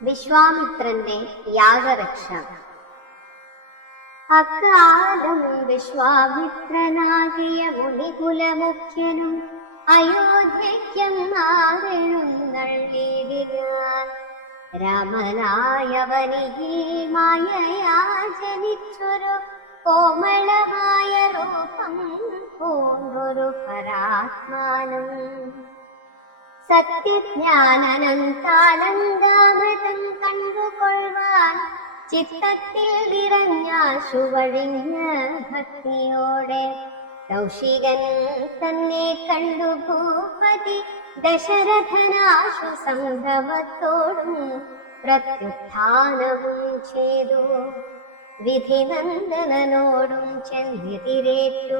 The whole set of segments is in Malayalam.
വിശ്വാമിത്രന്റെ യാഗരക്ഷ. അക്കാലം വിശ്വാമിത്രനാകിയ മുനികുലമുഖ്യനും അയോധ്യയ്ക്കെഴുന്നള്ളിയിടുവാൻ രാമനായവനിയിൽ മായയാ ജനിച്ചൊരു കോമളമായ രൂപം പൂണ്ടൊരു പരാത്മാനം. സത്യജ്ഞാനനന്താനന്ദാമൃതം കണ്ടുകൊള്ളുവാൻ ചിത്തത്തിൽ നിറഞ്ഞാശു വഴിഞ്ഞ ഭക്തിയോടെ കൗശികൻ തന്നെ കണ്ടു ഭൂപതി ദശരഥനാശു സംഭവത്തോടും പ്രത്യുത്ഥാനവും ചെയ്തു. വിധിനന്ദനോടും ചെന്നെതിരേറ്റു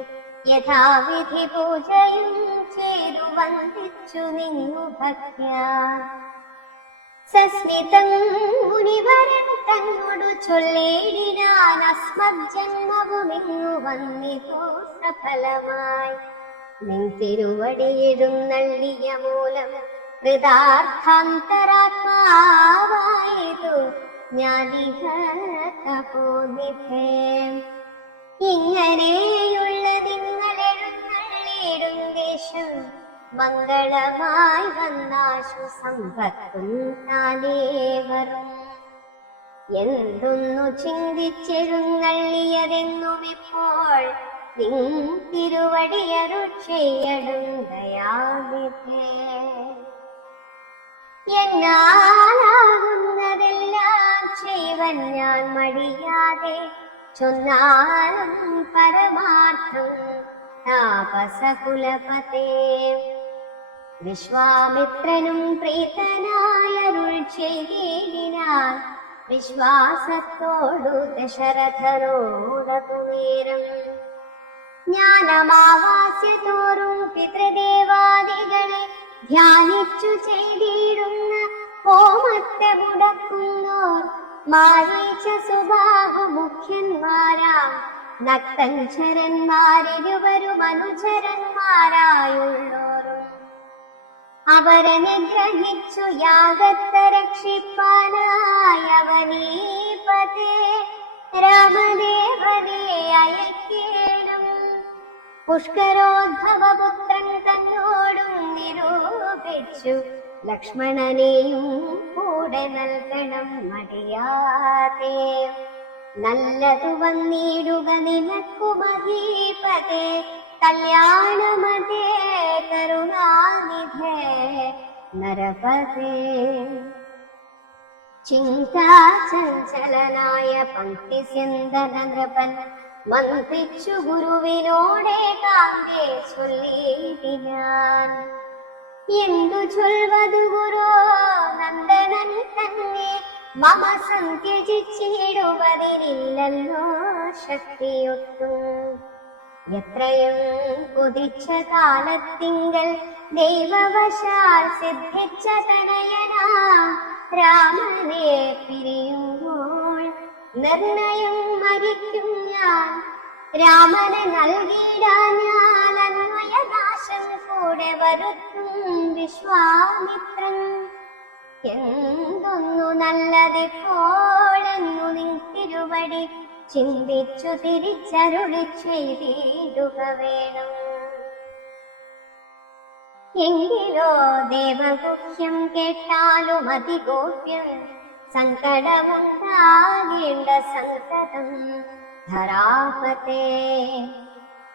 യഥാവിധി പൂജയും ചെയ്തു വന്ദിച്ചു നിന്നു ഭക്ത്യാ. സസ്മിതം മുനിവരൻ തന്നോടു ചൊല്ലിടിനാൻ, അസ്മജ്ജന്മവുമിന്നു വന്നിതു സഫലമായി. നിൻ തിരുവടിയെഴുന്നള്ളിയ മൂലം കൃതാർത്ഥാന്തരാത്മാവായതു ഞാനിഹ തപോനിധേ. ഇങ്ങനെയുള്ള നിങ്ങളെഴുന്നള്ളിയിടും ദേശം മംഗളമായി വന്നാശു സമ്പത്തും താനേവരും. എന്തൊന്നു ചിന്തിച്ചെഴുന്നള്ളിയതെന്നും ഇപ്പോൾ നിൻ തിരുവടിയരുൾ ചെയ്യടും ദയാനിധേ. എന്നാലാകുന്നതെല്ലാം ചെയ്വൻ ഞാൻ മടിയാതെ, ചൊന്നാലും പരമാർത്ഥം താപസകുലപതേ. വിശ്വാമിത്രനും പ്രീതനായരുൾ ചെയ്തിടിനാൻ, വിശ്വാസത്തോടു ദശരഥനോടതു നേരം. ജ്ഞാനമാവാസ്യതോറും പിതൃദേവാദികളെ ധ്യാനിച്ചു ചെയ്തിടുന്ന ഹോമത്തെ മുടക്കുന്നോർ മാരീച സുബാഹുമുഖ്യന്മാരാം നക്തഞ്ചരന്മാരിരുവരും അനുചരന്മാരായുള്ളോരും അവരെ നിഗ്രഹിച്ചു യാഗത്തെ രക്ഷിപ്പാനായി അവനീപതേ രാമദേവനെ അയക്കേണം. പുഷ്കരോദ്ഭവപുത്രൻ തന്നോടും നിരൂപിച്ചു ലക്ഷ്മണനെയും കൂടെ നൽകണം മടിയാതെ. നല്ലതു വന്നിടുക നിനക്കു മഹീപതേ, കല്യാണമതേ കരുണാനിധേ നരപതേ. ചിന്താചഞ്ചലനായ പങ്ക്തിസ്യന്ദന നൃപൻ മന്ത്രിച്ചു ഗുരുവിനോടെ കാന്തേ ചൊല്ലിയിടിനാൻ. എന്തു ചൊൽവതു ഗുരോ നന്ദനൻ തന്നെ, മമ സന്ത്യജിച്ചിടുവതിനില്ലല്ലോ ശക്തിയൊട്ടും. എത്രയും കുതിച്ച കാലത്തിങ്കൽ ദൈവവശാൽ സിദ്ധിച്ച തനയനാ രാമനെ പിരിയുമ്പോൾ നിർണയം മരിക്കും ഞാൻ. രാമനെ നൽകിയിടാൻ ഞാൻ അന്വയനാശം കൂടെ വരുത്തും വിശ്വാമിത്രൻ. എന്തൊന്നു നല്ലതിപ്പോഴെന്നു നിൻ തിരുവടി ചിന്തിച്ചു തിരിച്ചരുളി ചെയ്തിടുക വേണം. എങ്കിലോ ദേവഗുഹ്യം കേട്ടാലും അതിഗോപ്യം സങ്കടമുണ്ടാകേണ്ട സന്തതം ധരാപതേ.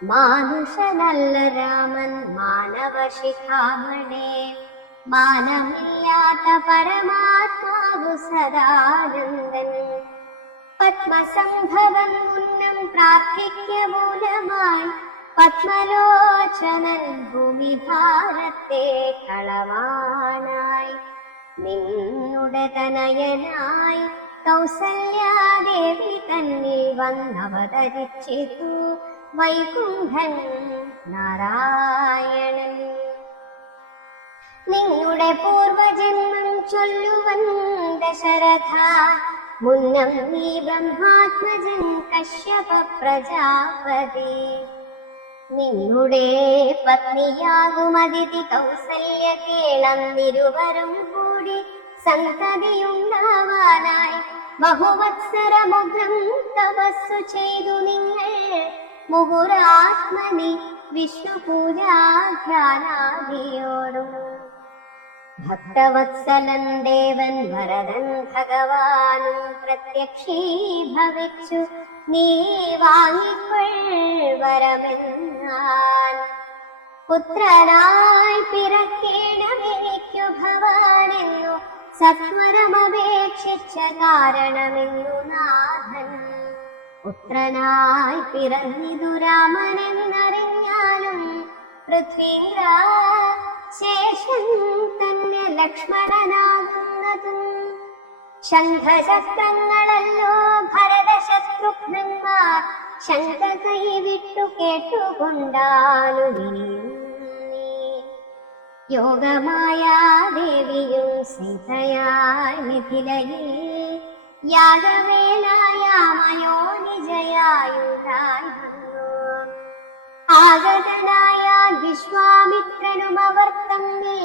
മാനുഷനല്ല രാമൻ മാനവശിഖാമണേ, മാനമില്ലാത്ത പരമാത്മാവു സദാനന്ദൻ. പത്മസംഭവം ഉന്നം പ്രാർത്ഥിക്ക മൂലമായി പത്മലോചനൻ ഭൂമിഭാരത്തെ കളവാനായി. നിന്നുടെ തനയനായി കൗസല്യാദേവി തന്നിൽ വന്നവതരിച്ചിതു വൈകുണ്ഠൻ നാരായണൻ. നിങ്ങളുടെ പൂർവജന്മം ചൊല്ലുവൻ ദശരഥ, മുന്നം നീ ബ്രഹ്മാത്മജൻ കശ്യപ പ്രജാപതി. നിന്നുടെ പത്നിയാകും അതിഥി കൗസല്യ കേളന്നിരുവരും കൂടി സന്തതിയുണ്ടാവാനായി ബഹുവത്സരമുഗ്രം തപസ്സു ചെയ്തു നിങ്ങൾ. മുഹുരാത്മനി വിഷ്ണു പൂജാധ്യാനാദിയോടും ഭക്തവത്സലൻ ദേവൻ വരദൻ ഭഗവാനും പ്രത്യക്ഷീഭവിച്ചു. നീ വാങ്ങിക്കൊള്ളവരമെന്നാൻ. പുത്രനായി പിറക്കേണമെനിക്കു ഭവാനെന്നു സത്വരമപേക്ഷിച്ച കാരണമെന്നു നാഥൻ. പുത്രനായി പിറന്നിതു രാമനെന്നറിഞ്ഞാലും പൃഥ്വീന്ദ്ര ശേഷൻ തന്നെ ലക്ഷ്മണനാകുന്നതും. ശംഖചക്രങ്ങളല്ലോ ഭരതശത്രുഘ്നന്മാർ ശങ്ക കൈവിട്ടു കേട്ടുകൊണ്ടാലു യോഗമായ ദേവിയും സീതയായി മിഥിലയിൽ യാഗവേലായാമയോ നിജയായുധായി വന്നു. ആഗതനായ വിശ്വാമിത്രനും അവർ തമ്മിൽ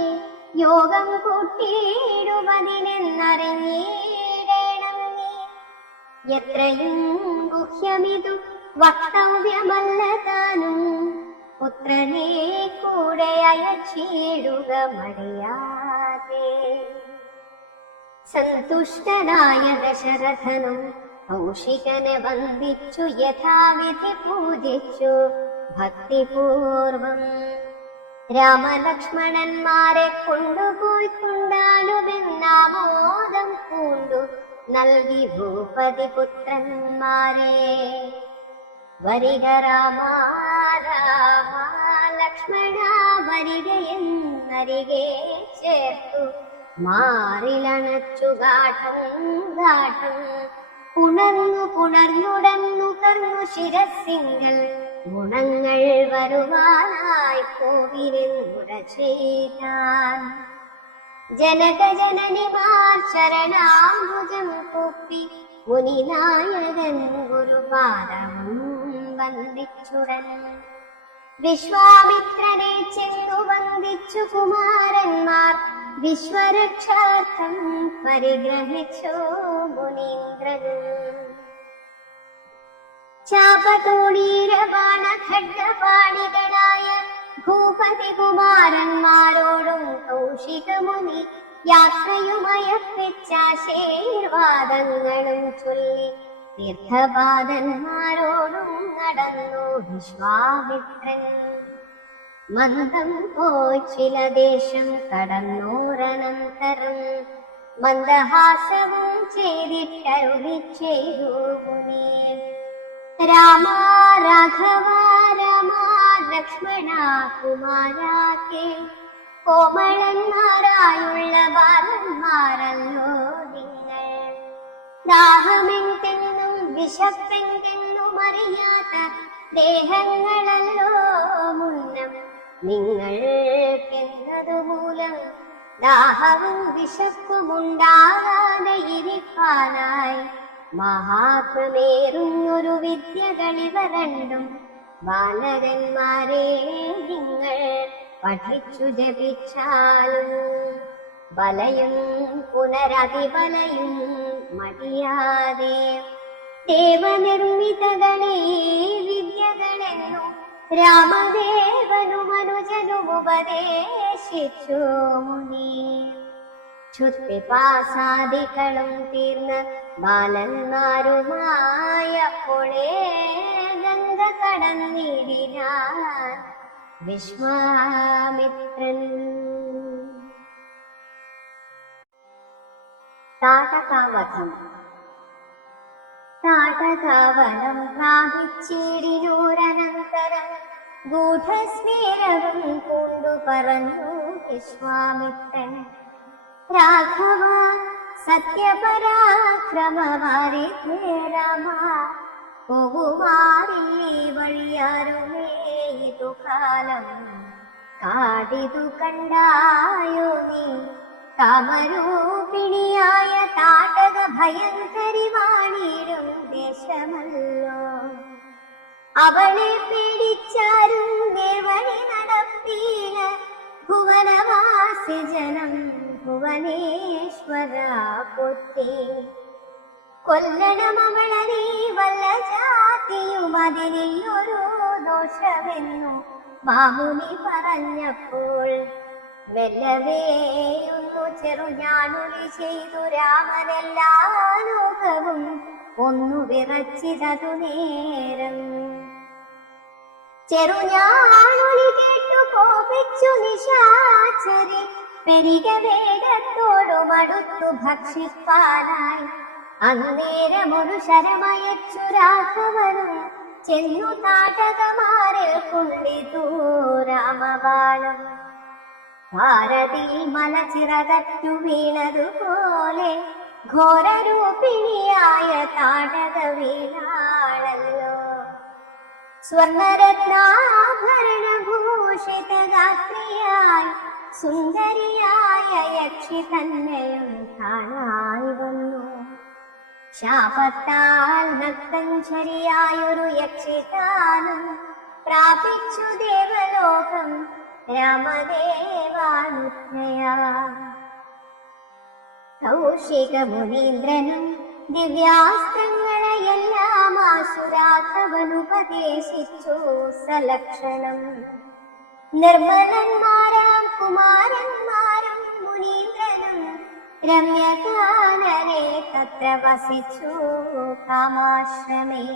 യോഗം കൂട്ടിയിടുവതിനെന്നറിഞ്ഞിടേണം നീ. എത്രയും ഗുഹ്യമിതു വക്തവ്യമല്ല താനും. പുത്രനെ കൂടെ അയച്ചിടുക മടിയാതെ. സന്തുഷ്ടനായ ദശരഥനും കൗശികനെ വന്ദിച്ചു യഥാവിധി പൂജിച്ചു ഭക്തിപൂർവം. രാമലക്ഷ്മണന്മാരെ കൊണ്ടുപോയി കൊണ്ടാലുമെന്നാമോദം പൂണ്ടു നൽകി ഭൂപതി പുത്രന്മാരെ. വരിക രാമ രാമ ലക്ഷ്മണ വരികയെന്നരികെ ചേർത്തു മാറിലണച്ചു ഗാഠം ഗാഠം. പുണർന്നുടന്നു കർന്നു ശിരസിങ്കൽ ഗുണങ്ങൾ വരുവാനായി കോവിലെന്നുട ചെയ്താൻ. ജനകജനനിമാർ ശരണാംബുജം കൂപ്പി മുനിനായകൻ ഗുരുപാദം വന്ദിച്ചുടൻ. വിശ്വാമിത്രനെ ചെന്നു വന്ദിച്ചു കുമാരന്മാർ വിശ്വരക്ഷാർത്ഥം പരിഗ്രഹിച്ചു മുനീന്ദ്രനും. ചാപതൂണീരബാണ ഖഡ്ഗപാണികളായ ഭൂപതി കുമാരന്മാരോടും കൗശിക മുനി യാത്രയുമയപ്പിച്ചാശീർവാദങ്ങളും ചൊല്ലി തീർത്ഥപാദന്മാരോടും നടന്നു വിശ്വാമിത്രൻ. മന്ദം പോയി ചില ദേശം കടന്നോരനന്തരം മന്ദഹാസവും ചെയ്തിട്ടരുളി ചെയ്തു മുനി. രാമ രാഘവ രാമ ലക്ഷ്മണ കുമാരാക്കെ കോമളന്മാരായുള്ള ബാലന്മാരല്ലോ നിങ്ങൾ. ദാഹമെന്തെന്നും വിശപ്പെന്തെന്നും അറിയാത്ത ദേഹങ്ങളല്ലോ മുന്നം നിങ്ങൾക്കെന്നതുമൂലം ദാഹവും വിശപ്പുമുണ്ടാകാതെ ഇരിപ്പാനായി മഹാത്മമേറുന്നൊരു വിദ്യകളിവ രണ്ടും ബാലകന്മാരെ നിങ്ങൾ പഠിച്ചു ജപിച്ചാലും ബലയും പുനരതിബലയും മതിയാതെ. ദേവനിർമ്മിതകളെ വിദ്യകളെന്നും രാമദേവനും അനുജനും ഉപദേശിച്ചു മുനി. ക്ഷുത്പിപാസാദികളും തീർന്ന് ബാലന്മാരുമായപ്പോഴേ ഗംഗ കടന്നിടിനാൻ വിശ്വാമിത്രൻ. താടകാവധം. താടകാവനം പ്രാപിച്ചിടിനോരനന്തരം ഗൂഢസ്മേരവും കൊണ്ടു പറഞ്ഞു വിശ്വാമിത്രൻ. രാഘവ സത്യപരാക്രമവാരിധേ രാമ പോകുമാറില്ലേ വഴിയാരുമേ ഇതു കാലം. കാടിതു കണ്ടായോ നീ കാമരൂപിണിയായ താടക ഭയങ്കരി വാണിടും ദേശമല്ലോ. അവളെ പേടിച്ചാരും നേവഴി നടപ്പീല ഭുവനവാസി ജനം ഭുവനേശ്വര പൊത്തി. കൊല്ലണം അവളെ നീ വല്ല ജാതിയും അതിലൊരു ദോഷമെന്നു മാമുനി പറഞ്ഞപ്പോൾ മെല്ലവേയൊന്നു ചെറുഞാണുലി ചെയ്തു രാമനെല്ലാ ലോകവും ഒന്നു വിറച്ചിതതു നേരം. ചെറുഞാണുലി കേട്ടു കോപിച്ചു നിശാചരി പെരിക വേഗത്തോടു മടുത്തു ഭക്ഷിപ്പാനായി. അന്നേരമൊരു ശരമയച്ചു രാഘവനും ചെന്നു താടകമാരിൽ കൊണ്ടിതു രാമബാണം. ഭാരതി മലച്ചിറകറ്റു വീണതുപോലെ ഘോരരൂപിണിയായ താടക വീണാളല്ലോ. സ്വർണരത്നാഭരണഭൂഷിത ഗാത്രിയായി സുന്ദരിയായ യക്ഷി തന്നെയും കാണായി വന്നു. ശാപത്താൽ നക്തഞ്ചരിയായൊരു യക്ഷിതാനും പ്രാപിച്ചു ദേവലോകം രാമദേവാനുജ്ഞയാ. കൗശിക മുനീന്ദ്രനും ദിവ്യാസ്ത്രങ്ങളെയെല്ലാം ആസുരാഘവനുപദേശിച്ചു സലക്ഷണം. നിർമ്മലന്മാരാം കുമാരന്മാരും മുനീന്ദ്രനും രമ്യകാനനെ തത്ര വസിച്ചു കാമാശ്രമേ.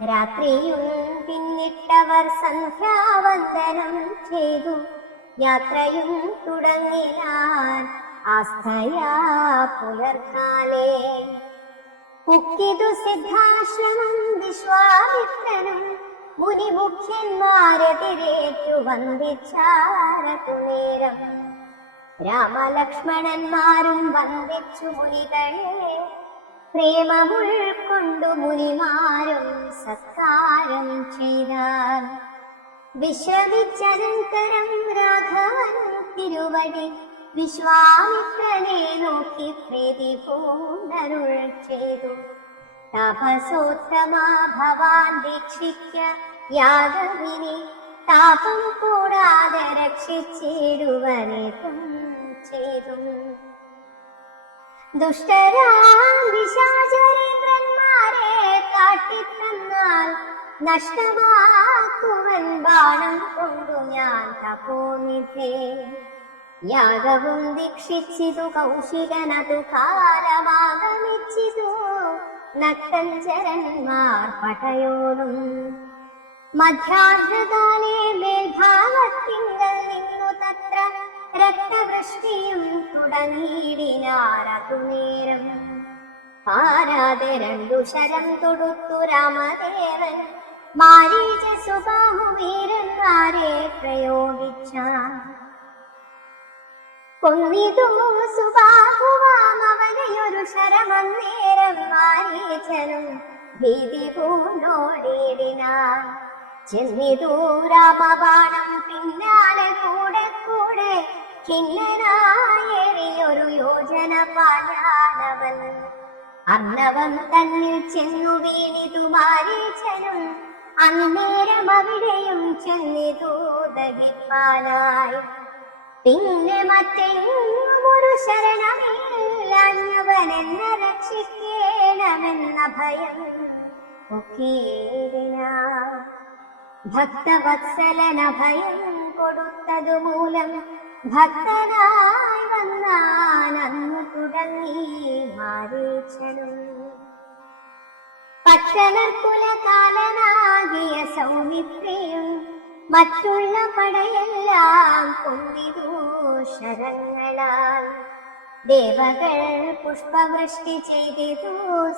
രാത്രിയും പിന്നിട്ടവർ സന്ധ്യാവന്ദനം ചെയ്തു യാത്രയും തുടങ്ങിനാൻ ആസ്ഥയാ പുലർക്കാലേ. മുക്തിതു സിദ്ധാശ്രമം വിശ്വാമിത്രനും മുനിമുഖ്യന്മാരെതിരേറ്റു വന്ദിച്ചാരതു നേരം. രാമലക്ഷ്മണന്മാരും വന്ദിച്ചു മുനികളെ പ്രേമമുൾക്കൊണ്ടു മുനിമാരും സത്കാരം ചെയ്താൽ. വിശ്രമിച്ചനന്തരം രാഘവനും തിരുവടി വിശ്വാമിത്രനെ നോക്കി പ്രീതി പൂണ്ടരുൾ ചെയ്തു. തപസോത്തമാ ഭവാൻ ദീക്ഷിക്ക യാദവിനെ താപം കൂടാതെ രക്ഷിച്ചിടുവനെത്തും ചെയ്തു. ദുഷ്ടരാം വിശാചരേന്ദ്രന്മാരെ കാട്ടിത്തന്നാൽ നഷ്ടമാക്കുവൻ ബാണം കൊണ്ടു ഞാൻ തപോനിധേ. യാഗവും ദീക്ഷിച്ചിതു കൗശികനതു കാലമാഗമിച്ചിതു നക്തഞ്ചരന്മാർ പടയോടും. മധ്യാഹ്നകാലേ മേൽഭാഗത്തിങ്കൽ നിന്നു തത്ര രക്തവൃഷ്ടിയും തുടങ്ങിയിടിനാരതു നേരം. പാരാതെ രണ്ടു ശരം തൊടുത്തു രാമദേവൻ മാരീച സുബാഹുവീരന്മാരെ പ്രയോഗിച്ചാൻ. കൊന്നിതു സുബാഹുവാം അവനെയൊരു ശരമന്നേരം മാരീചനും ഭീതി പൂണ്ടോടിയിടിനാൻ. ചെന്നിതു രാമബാണം പിന്നാലെ കൂടെ കൂടെ കിന്നനായേറിയൊരു യോജന പാഞ്ഞാനവൻ. അർണവം തന്നിൽ ചെന്നു വീണിതു മാരീചനും അന്നേരം അവിടെയും ചെന്നിതു ദഹിപ്പാനായി. പിന്നെ മറ്റെങ്ങും ഒരു ശരണമില്ലവനെന്നെ രക്ഷിക്കേണമെന്ന ഭയം ഒക്കേടിനാ. ഭക്തവത്സലന ഭയം കൊടുത്തതു മൂലം ഭക്തനായി വന്നാനന്നു തുടങ്ങി മാരീചനും. പച്ചനർക്കുലകാലനാകിയ സൗമിത്രിയും മറ്റുള്ള പടയെല്ലാം കൊണ്ടിതു ശരങ്ങളാൽ. ദേവകൾ പുഷ്പവൃഷ്ടി ചെയ്തിതു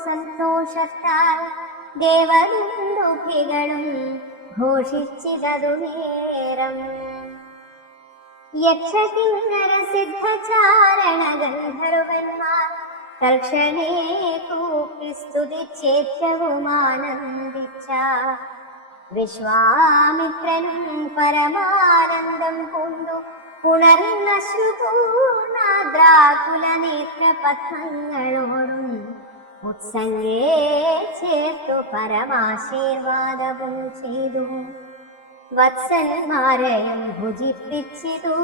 സന്തോഷത്താൽ ദേവദുന്ദുഭികളും ഘോഷിച്ചിതതു നേരം. യക്ഷകിന്നര സിദ്ധചാരണ ഗന്ധർവന്മാർ തൽക്ഷണേ കൂപ്പി സ്തുതിച്ചേറ്റവും ആനന്ദിച്ച. വിശ്വാമിത്രനും പരമാനന്ദം പൂണ്ടു പുണർന്നശ്രുപൂർണാദ്രാകുലനേത്രപഥങ്ങളോടും ഉത്സംഗേ ചേർത്തു പരമാശീർവാദവും ചെയ്തു. വത്സന്മാരെയും ഭുജിപ്പിച്ചിതു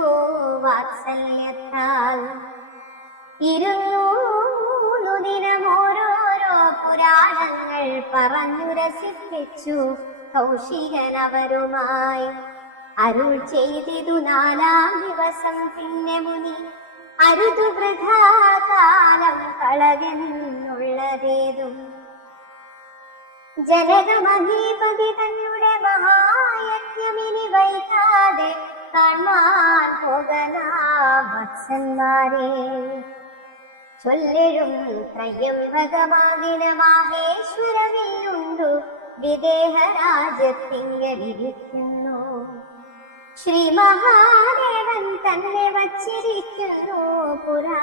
വാത്സല്യത്താൽ. 200 ദിനം ഓരോരോ പുരാണങ്ങൾ പറഞ്ഞു രസിപ്പിച്ചു കൗശികനവരുമായി. അരുൾ ചെയ്തിതു 4-ാം ദിവസം പിന്നെ മുനി, അരുതു വൃഥാകാലം കളകെന്നുള്ളതേതും. ജനകമഹീപതി തന്നെ മഹായജ്ഞമിനി വൈകാതെ കാണാൻ പോകലാം വത്സന്മാരെ. ചൊല്ലിടും ത്രയംബകമാകിന മാഹേശ്വരവില്ലുണ്ടു വിദേഹരാജത്തിങ്കലിരിക്കുന്നു. ശ്രീ മഹാദേവൻ തന്നെ വച്ചിരിക്കുന്നു പുരാ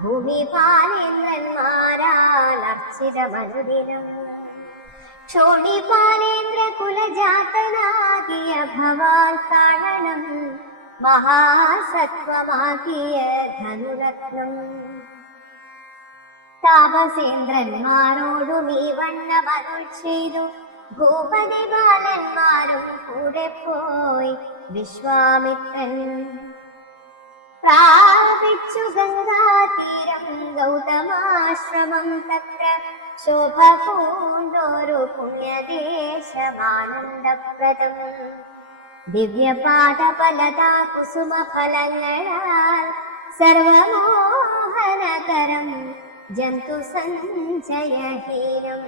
ഭൂമിപാലേന്ദ്രന്മാരാൽ അർച്ചിതമനുദിനം. ക്ഷോണിപാലേന്ദ്ര കുലജാതനാകിയ ഭവാൻ കാണണം മഹാസത്വമാകിയ ധനുരത്നം. താപസേന്ദ്രന്മാരോടും ഈ വണ്ണമരുൾ ചെയ്തു ഭൂപതി ബാലന്മാരും കൂടെ പോയി വിശ്വാമിത്രൻ. പ്രാപിച്ചു ഗംഗാതീരം ഗൗതമാശ്രമം തത്ര ശോഭ പൂണ്ടോരു പുണ്യദേശമാനന്ദപ്രദം. ദിവ്യപാദഫലതാ കുസുമ ഫലങ്ങളാൽ സർവമോഹനകരം ജന്തു സഞ്ചയഹീനം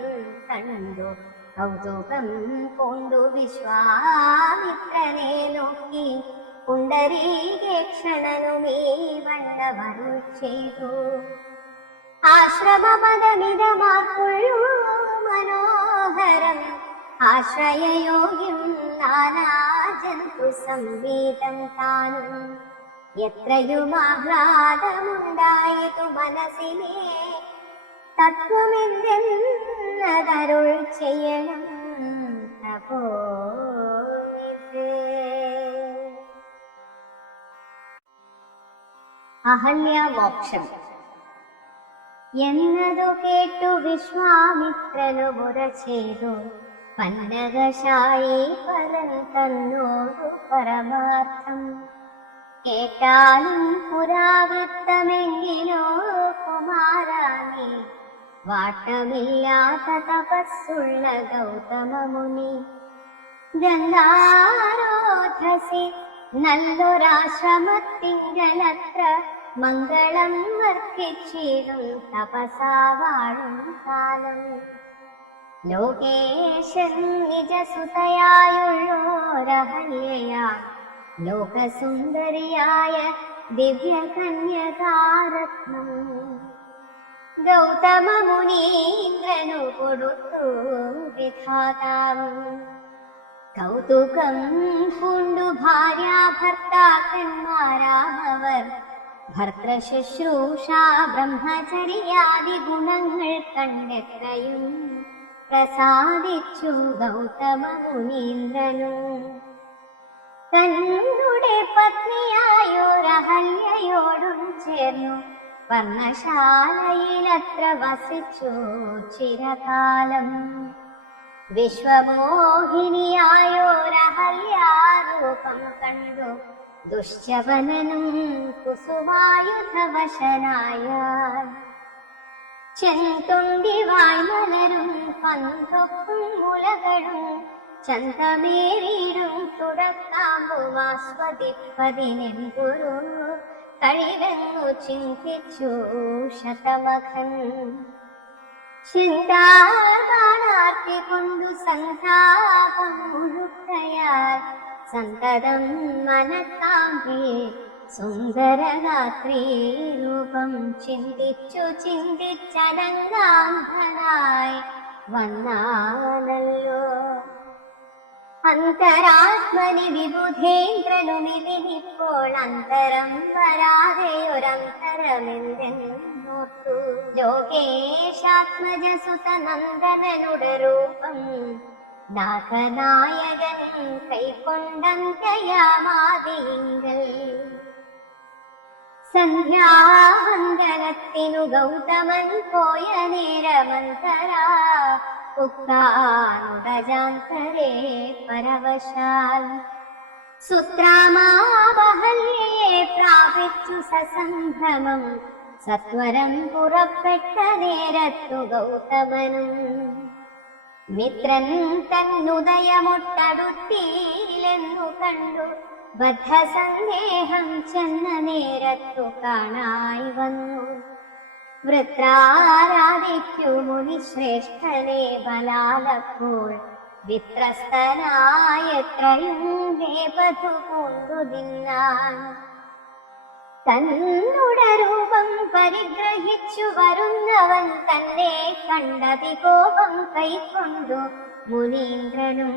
കണ്ടു കൗതുകം പൂണ്ടു വിശ്വാമിത്രനെ നോക്കി പുണ്ടരീകേക്ഷണനുമീ വണ്ണമരുൾ ചെയ്തു. ആശ്രമപദമിതമാക്കുള്ളൂ മനോഹരം ആശ്രയയോഗ്യം നാനാജന്തു സംവേദം താനും. എത്രയും ആഹ്ലാദമുണ്ടായതു മനസ്സിനെ തത്വമെന്തെന്നതരുൾ ചെയ്യണം പ്രഭോ. അഹല്യാമോക്ഷം എന്നതു കേട്ടു വിശ്വാമിത്രനു മുറ ചെയ്തു പന്നകശായി പരൻ തന്നോടു പരമാർത്ഥം. കേട്ടാലും പുരാവൃത്തമെങ്കിലോ കുമാരാണി വാട്ടമില്ലാത്ത തപസ്സുള്ള ഗൗതമമുനി. ഗംഗാരോധസി നല്ലൊരാശ്രമത്തിങ്കലത്ര മംഗളം വർദ്ധിച്ചിടും തപസാ വാഴും കാലം. ലോകേശൻ നിജസുതയായുള്ളോരഹല്യയാ ലോകസുന്ദരിയായ ദിവ്യകന്യകാരത്നം ഗൗതമ മുനീന്ദ്രനു കൊടുത്തു വിധാതാവും. കൗതുകം പൂണ്ടു ഭാര്യാഭർത്താക്കന്മാരാമവർ ഭർത്തൃശുശ്രൂഷ ബ്രഹ്മചര്യാദി ഗുണങ്ങൾ കണ്ടെത്രയും പ്രസാദിച്ചു ഗൗതമ മുനീന്ദ്രനു. തന്നുടെ പത്നിയായൊരഹല്യയോടും ചേർന്നു പർണശാലയിലത്ര വസിച്ചു ചിരകാലം. വിശ്വമോഹിനിയായൊരഹല്യാരൂപം കണ്ടു ദുശ്ചവനനും കുസുമായുധവശനായ. ചെന്തുണ്ടി വായ്മലരും പന്തൊപ്പും മുലകളും ചന്തമേറിയിടും തുടക്കാമ്പുമാസ്വദിപ്പതിനെന്തൊരു കഴിവെന്നു ചിന്തിച്ചു ശതമഖൻ. ചിന്താർത്തി കൊണ്ടു സന്താപം മുഴുക്കയാൽ സന്തതം മനത്താമ്പേ സുന്ദരഗാത്രീ രൂപം ചിന്തിച്ചു ചിന്തിച്ചനങ്കാന്ധനായി വന്നാനല്ലോ. അന്തരാത്മനി വിബുധേന്ദ്രനുമിതിനിപ്പോൾ അന്തരം വരാതെയൊരന്തരമെന്തെന്നോർത്തു. ലോകേശാത്മജസുതനന്ദനനുടെ രൂപം നാഗനായകൻ കൈക്കൊണ്ടന്തയാമാദിയിങ്കൽ. സന്ധ്യാവന്ദനത്തിനു ഗൗതമൻ പോയ നേരമന്തരാ ഉക്താനുദജാന്തരേ പരവശാൽ സുത്രാമാവഹല്യയെ പ്രാപിച്ചു സസംഭ്രമം സത്വരം പുറപ്പെട്ട നേരത്തു ഗൗതമനും മിത്രൻ തന്നുദയമൊട്ടടുത്തിയിലെന്നു കണ്ടു ബദ്ധസന്ദേഹം ചെന്ന നേരത്തു കാണായി വന്നു വൃത്രാരാധിക്കു മുനിശ്രേഷ്ഠനെ ബലാലപ്പോൾ വിത്രസ്തനായത്രയും വേപതു കൊണ്ടു തിന്നാൻ തന്നുടെ രൂപം പരിഗ്രഹിച്ചു വരുന്നവൻ തന്നെ കണ്ടതി കോപം കൈക്കൊണ്ടു മുനീന്ദ്രനും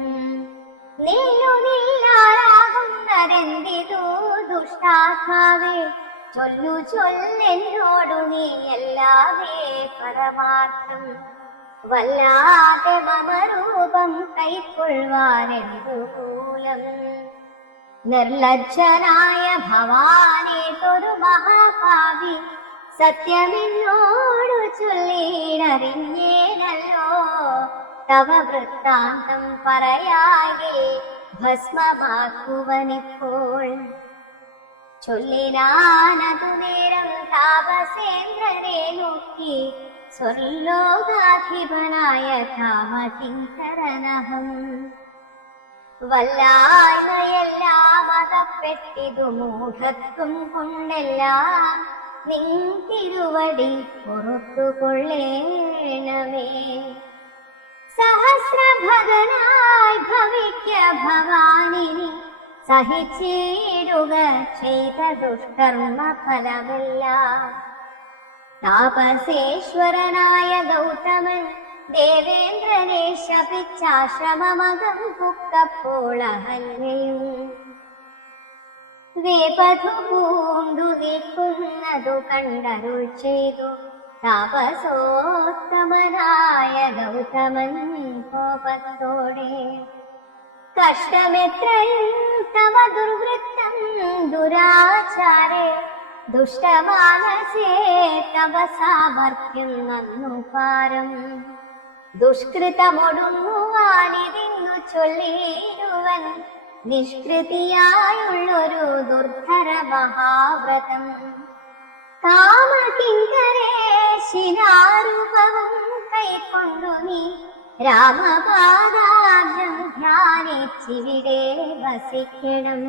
നില്ലാകുന്നതെന്തിതു ദുഷ്ടാത്മാവേ ചൊല്ലു ചൊല്ലെന്നോടു നീ അല്ലാതെ പരമാർത്ഥം വല്ലാതെ മമ രൂപം കൈക്കൊള്ളുവാനെന്തു മൂലം നിർലജ്ജനായ ഭവാനേതൊരു മഹാഭാവി സത്യമെന്നോടു ചൊല്ലിടറിഞ്ഞേനല്ലോ തവ വൃത്താന്തം പറയാകെ ഭസ്മമാക്കുവനിപ്പോൾ ചൊല്ലിനാനതു നേരം താപസേന്ദ്രനെ നോക്കി സ്വർലോകാധിപനായ കാമകിങ്കരനഹം വല്ലായ്മയെല്ലാം അകപ്പെട്ടിതു മൂഢത്വം കൊണ്ടെല്ലാം നിൻ തിരുവടി പുറത്തുകൊള്ളേണമേ സഹസ്രഭഗനായി ഭവിക്ക ഭവാനിനി സഹിച്ചിടുക ചെയ്ത ദുഷ്കർമ്മ ഫലമെല്ലാം താപസേശ്വരനായ ഗൗതമൻ ദേവേന്ദ്രനെ ശപിച്ചാശ്രമമകം പുക്കപ്പോൾ അഹല്യയും വേപതു പൂണ്ടു നിൽക്കുന്നതു കണ്ടരുൾ ചെയ്തു താപസോത്തമനായ ഗൗതമൻ കോപത്തോടെ കഷ്ടമെത്രയും തവ ദുർവൃത്തം ദുരാചാരേ ദുഷ്ടമാനസേ തവ സാമർഥ്യം നന്നു പാരം ദുഷ്കൃതമൊടുങ്ങുവാനിതിന്നു ചൊല്ലിടുവൻ നിഷ്കൃതിയായുള്ളൊരു ദുർധര മഹാവ്രതം കാമകിങ്കരേ ശിലാരൂപവും കൈക്കൊണ്ടു നീ രാമപാദാഭ്യം ധ്യാനിച്ചിവിടെ വസിക്കണം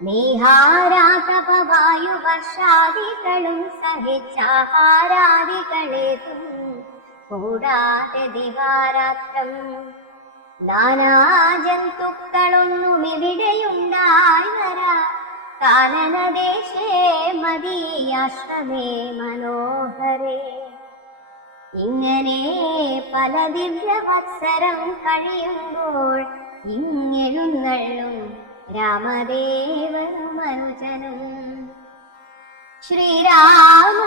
നീഹാരാതപവായുവർഷാദികളും സഹിച്ചാഹാരാദികളേതും കൂടാതെ ദിവാരാത്രം നാനാജന്തുക്കളൊന്നുമിവിടെയുണ്ടായി വരാ കാനനദേശേ മദീയാശ്രമേ മനോഹരേ ഇങ്ങനെ പല ദിവ്യവത്സരം കഴിയുമ്പോൾ ഇങ്ങെഴുന്നള്ളും രാമദേവനും അനുജനും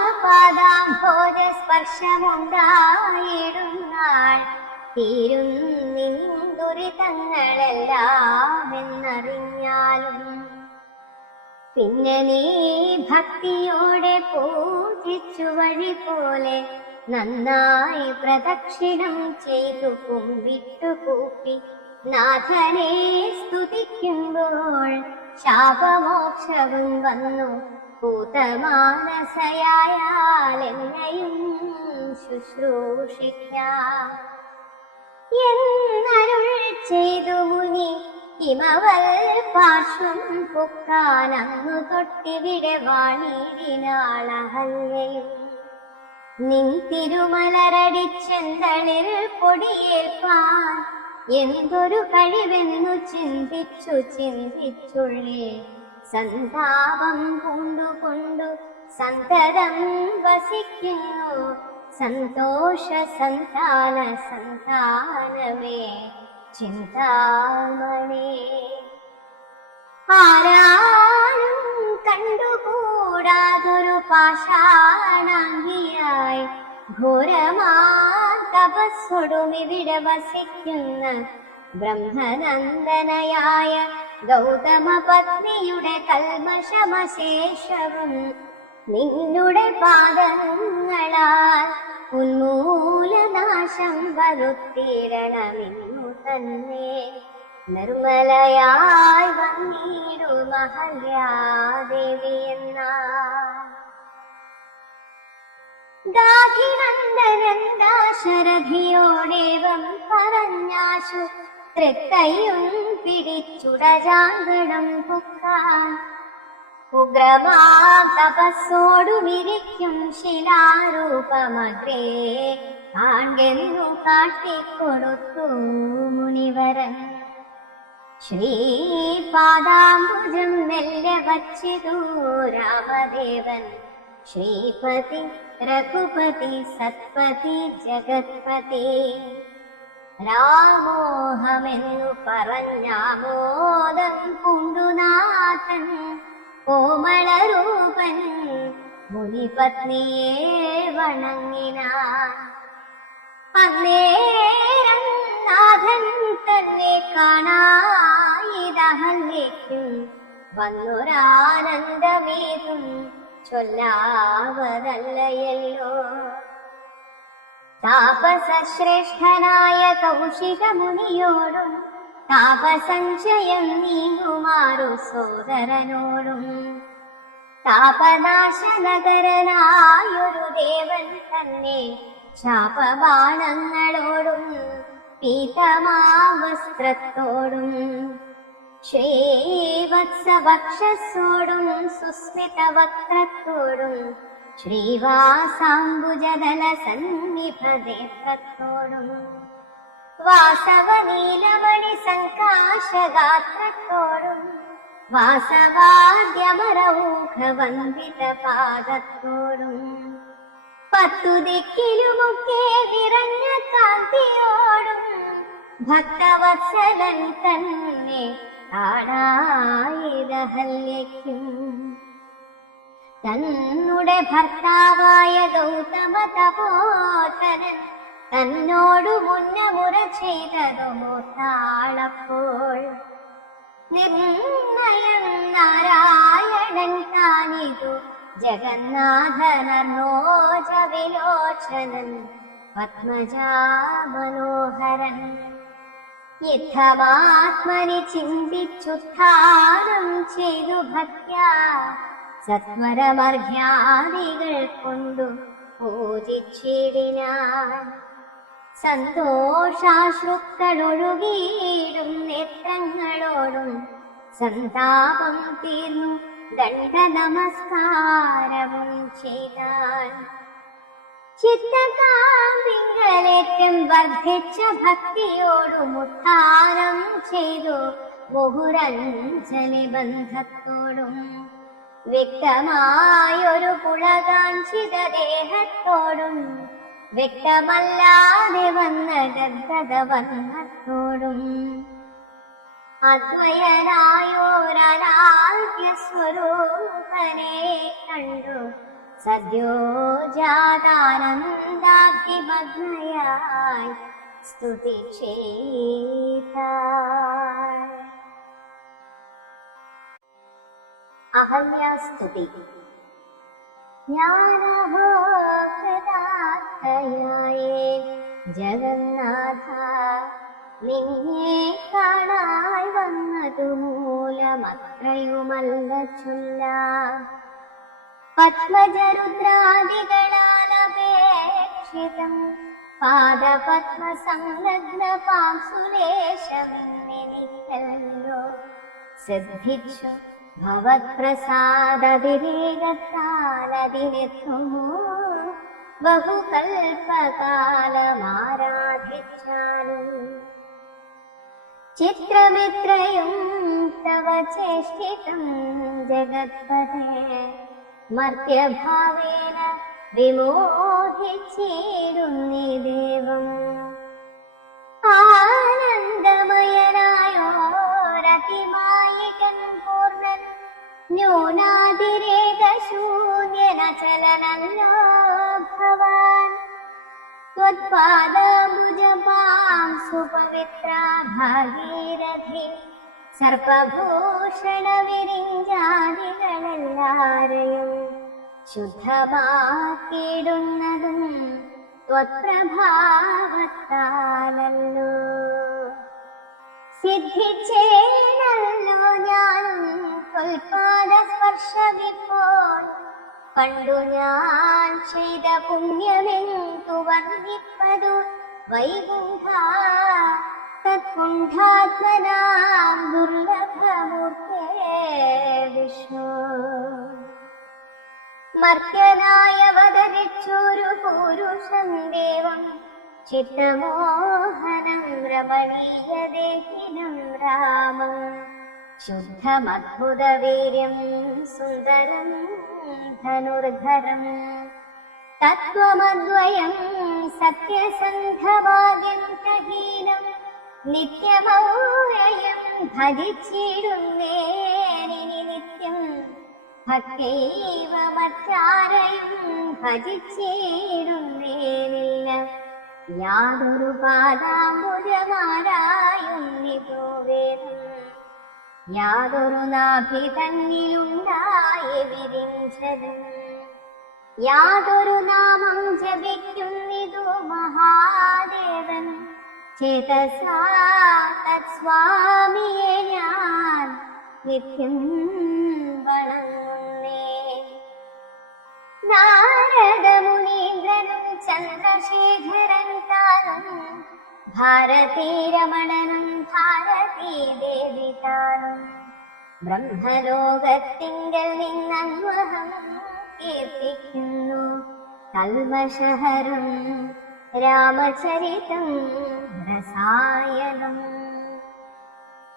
ശ്രീരാമപാദാംഭോജ സ്പർശമുണ്ടായിടുന്നാൾ തീരും നിൻ ദുരിതങ്ങളെല്ലാം എന്നറിഞ്ഞാലും പിന്നെ നീ ഭക്തിയോടെ പൂജിച്ചു വഴി പോലെ നന്നായി പ്രദക്ഷിണം ചെയ്തു കുമ്പിട്ടു കൂപ്പി നാഥനെ സ്തുതിക്കുമ്പോൾ ശാപമോക്ഷവും വന്നു പൂതമാനസയായാലെന്നെയും ശുശ്രൂഷിക്കാം എന്നരുൾ ചെയ്തു മുനി ഇമവൽ പാർശ്വം പൊക്കാനന്നു തൊട്ടിവിടെ വാണിടിനാളഹല്യയും നിൻ തിരുമലരടിച്ചെന്തളിൽ പൊടിയേൽപ്പാൻ എന്തൊരു കഴിവെന്നു ചിന്തിച്ചുള്ളേ സന്താപം കൊണ്ടുകൊണ്ടു സന്തതം വസിക്കുന്നു സന്തോഷ സന്താനമേ ചിന്താമണി ആരാനും കണ്ടുകൂടാതൊരു പാഷാണാംഗിയായി ഘോരമാ തപസ്സൊടുമിവിടെ വസിക്കുന്ന ബ്രഹ്മനന്ദനയായ ഗൗതമ പത്നിയുടെ കൽമഷമശേഷവും നിന്നുടെ പാദങ്ങളാൽ ഉന്മൂലനാശ നാശം വരുത്തിയിടണമെന്നു തന്നെ നിർമ്മലയായി വന്നിടും അഹല്യാദേവി എന്നാൾ. ദാഹിനന്ദനന്ദാശരഥിയോടേവം പറഞ്ഞാശു തൃക്കൈയും പിടിച്ചുടജാങ്കണം പൊക്കാൻ. ഉഗ്രമാം തപസ്സോടുമിരിക്കും ശിലാരൂപമഗ്രേ കാൺകെന്നു കാട്ടിക്കൊടുത്തു മുനിവരൻ. ശ്രീപാദാംബുജം മെല്ലെ വച്ചിതു രാമദേവൻ. ശ്രീപതി രഘുപതി സത്പതി ജഗത്പതി രാമോഹമെന്നു പറഞ്ഞാമോദം പൂണ്ടുനാഥൻ. കോമളരൂപൻ മുനിപത്നിയെ വണങ്ങിനാൻ. അന്നേരം നാഥൻ തന്നെ കാണായിതഹല്യയ്ക്കും വന്നൊരാനന്ദമേതും ചൊല്ലാവതല്ലയല്ലോ. താപസശ്രേഷ്ഠനായ കൗശികമുനിയോടും താപസഞ്ചയം നീങ്ങുമാറു സോദരനോടും താപനാശനകരനായൊരു ദേവൻ തന്നെ ശാപബാണങ്ങളോടും പീതമാവസ്ത്രത്തോടും ശ്രീവത്സവക്ഷസോടും സുസ്മിതവക്ത്രത്തോടും ശ്രീവാസാംബുജദല സന്നിഭനേത്രത്തോടും വാസവനീലമണി സംകാശഗാത്രത്തോടും വാസവാദ്യമരൗഘവന്ദിത പാദത്തോടും പത്തു ദിക്കിലുമൊക്കെ വിറഞ്ഞ കാന്തിയോടും ഭക്തവത്സലൻ തന്നെ കാണായിരഹല്യയ്ക്കും. തന്നുടെ ഭർത്താവായ ഗൗതമ തപോധനൻ തന്നോടു മുന്നമുറ ചെയ്തതുമോത്താളപ്പോൾ നിർണയം നാരായണൻ താനിതു ജഗന്നാഥനർണോജ വിലോചനൻ പത്മജാ മനോഹരൻ. യുദ്ധമാത്മനി ചിന്തിച്ചുദ്ധാരം ചെയ്തു ഭക്ത്യാ സത്വരമർഘ്യാദികൾ കൊണ്ടു പൂജിച്ചിടിനാൻ. സന്തോഷാശ്രുക്കളൊഴുകിയിടും നേത്രങ്ങളോടും സന്താപം തീർന്നു ദണ്ഡ നമസ്കാരവും ചെയ്താൻ. ചിത്തകാമ്പിങ്കലേറ്റം വർദ്ധിച്ച ഭക്തിയോടും ഉത്ഥാനം ചെയ്തു ബഹുരഞ്ജലി ബന്ധത്തോടും വ്യക്തമായൊരു പുളകാഞ്ചിത ദേഹത്തോടും വ്യക്തമല്ലാതെ വന്ന ഗദ്ഗദവർണ്ണത്തോടും അദ്വയനായോരനാദ്യ സ്വരൂപനെ കണ്ടു സദ്യോജാതാനന്ദാഭിമഗ്നയായി സ്തുതി ചെയ്താൾ. അഹല്യാസ്തുതി. ജ്ഞാനഹോ കൃതാർത്ഥയായേ ജഗന്നാഥ നിന്നെ കാണായി വന്നതു മൂലമത്രയുമല്ല ചൊല്ലാം. പത്മജരുദ്രാദികളാലപേക്ഷിതം പാദപത്മസംലഗ്ന പാംസുലേശമെന്നെനിക്കല്ലോ സിദ്ധിച്ചു ഭവത്പ്രസാദതിരേകത്താലതിനെത്തുമോ ബഹുകൽപകാലമാരാധിച്ചാലും. ചിത്രമിത്രയും തവ ചേഷ്ടിതം ജഗത്പതേ മർത്യഭാവേന വിമോഹിച്ചിടുന്നി ദേവം. ആനന്ദമയനായോരതിമായികൻ പൂർണ്ണൻ ന്യൂനാതിരേകശൂന്യനചലനല്ലോ ഭവാൻ. ത്വത്പാദാംബുജപാം സുപവിത്രാ ഭാഗീരഥി സർപ്പഭൂഷണ വിരിഞ്ചാദികളെല്ലാരെയും ശുദ്ധമാക്കിയിടുന്നതും ത്വത്പ്രഭാവത്താലല്ലോ. സിദ്ധിച്ചേനല്ലോ ഞാനും ത്വൽപാദസ്പർശമിപ്പോൾ, പണ്ടു ഞാൻ ചെയ്ത പുണ്യമെന്തു വർണ്ണിപ്പതു വൈകുണ്ഠ തത്കുണ്ഠാത്മനാം ദുർലഭമൂർത്തേ വിഷ്ണു. മർത്യനായവതരിച്ചൊരു പുരുഷം ദേവം, ചിത്തമോഹനം രമണീയദേഹിനം രാമം, ശുദ്ധമദ്ഭുതവീര്യം സുന്ദരം ധനുർധരം, തത്വമദ്വയം സത്യസന്ധഭാഗ്യന്തഹീനം, നിത്യമൗരയം ഭജിച്ചിടുന്നേനിനി നിത്യം, ഭക്തൈവ മറ്റാരെയും ഭജിച്ചിടുന്നേനില്ല. യാതൊരു പാദാംബുജമാരായുന്നിതോ വേദം, യാതൊരു നാഭി തന്നിലുണ്ടായി വിരിഞ്ചതും, യാതൊരു നാമം ജപിക്കുന്നിതു മഹാദേവൻ, ചേതസാ തത്സ്വാമിയെ ഞാൻ നിത്യം വണങ്ങുന്നേ. നാരദമുനീന്ദ്രനും ചന്ദ്രശേഖരൻ താനും, ഭാരതീരമണനും ഭാരതീ ദേവി താനും, ബ്രഹ്മലോകത്തിങ്കൽ നിന്നന്വഹം കീർത്തിക്കുന്നു കൽമഷഹരം രാമചരിതം രസായനം.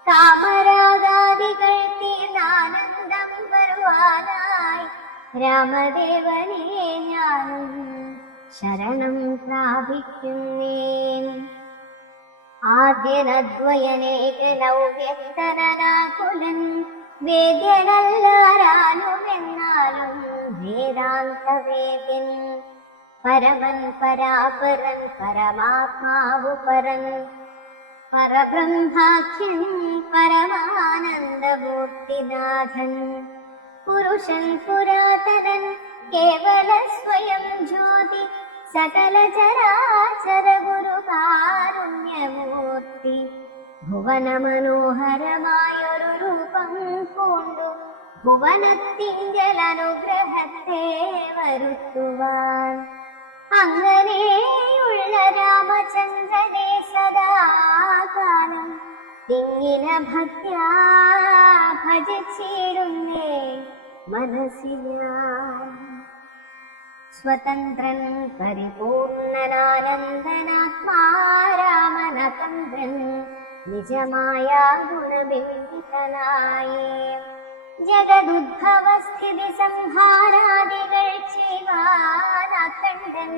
കാമരാഗാദികൾ തീർന്നാനന്ദം വരുവാനായി രാമദേവനെ ഞാനും ശരണം പ്രാപിക്കുന്നേൻ. ആദ്യനദ്വയനേകനൗവ്യക്തനാകുലൻ, വേദ്യനല്ലാരാനുമെന്നാലും വേദാന്തവേദ്യൻ, പരമൻ പരാപരൻ പരമാത്മാവു പരൻ, പരബ്രഹ്മാഖ്യൻ പരമാനന്ദമൂർത്തിനാഥൻ, പുരുഷൻ പുരാതനൻ കേവല സ്വയം ജ്യോതി, സകല ചരാചര ഗുരു കാരുണ്യമൂർത്തി, ഭുവന മനോഹരമായൊരു രൂപം പൂണ്ടു ഭുവനത്തിങ്കൽ അനുഗ്രഹത്തെ വരുത്തുവാൻ, അങ്ങനെയുള്ള രാമചന്ദ്രനെ സദാകാലം തിങ്ങിന ഭക്ത്യാ ഭജിച്ചിടുന്നേ മനസ്സിലാൻ. സ്വതന്ത്രൻ പരിപൂർണനാനന്ദനാത്മാ രാമനതന്ത്രൻ, നിജമായ ഗുണബിംബിതനായേ ജഗദുദ്ഭവസ്ഥിതി സംഹാരാദികൾ ചെയ്യുവാനഖണ്ഡൻ,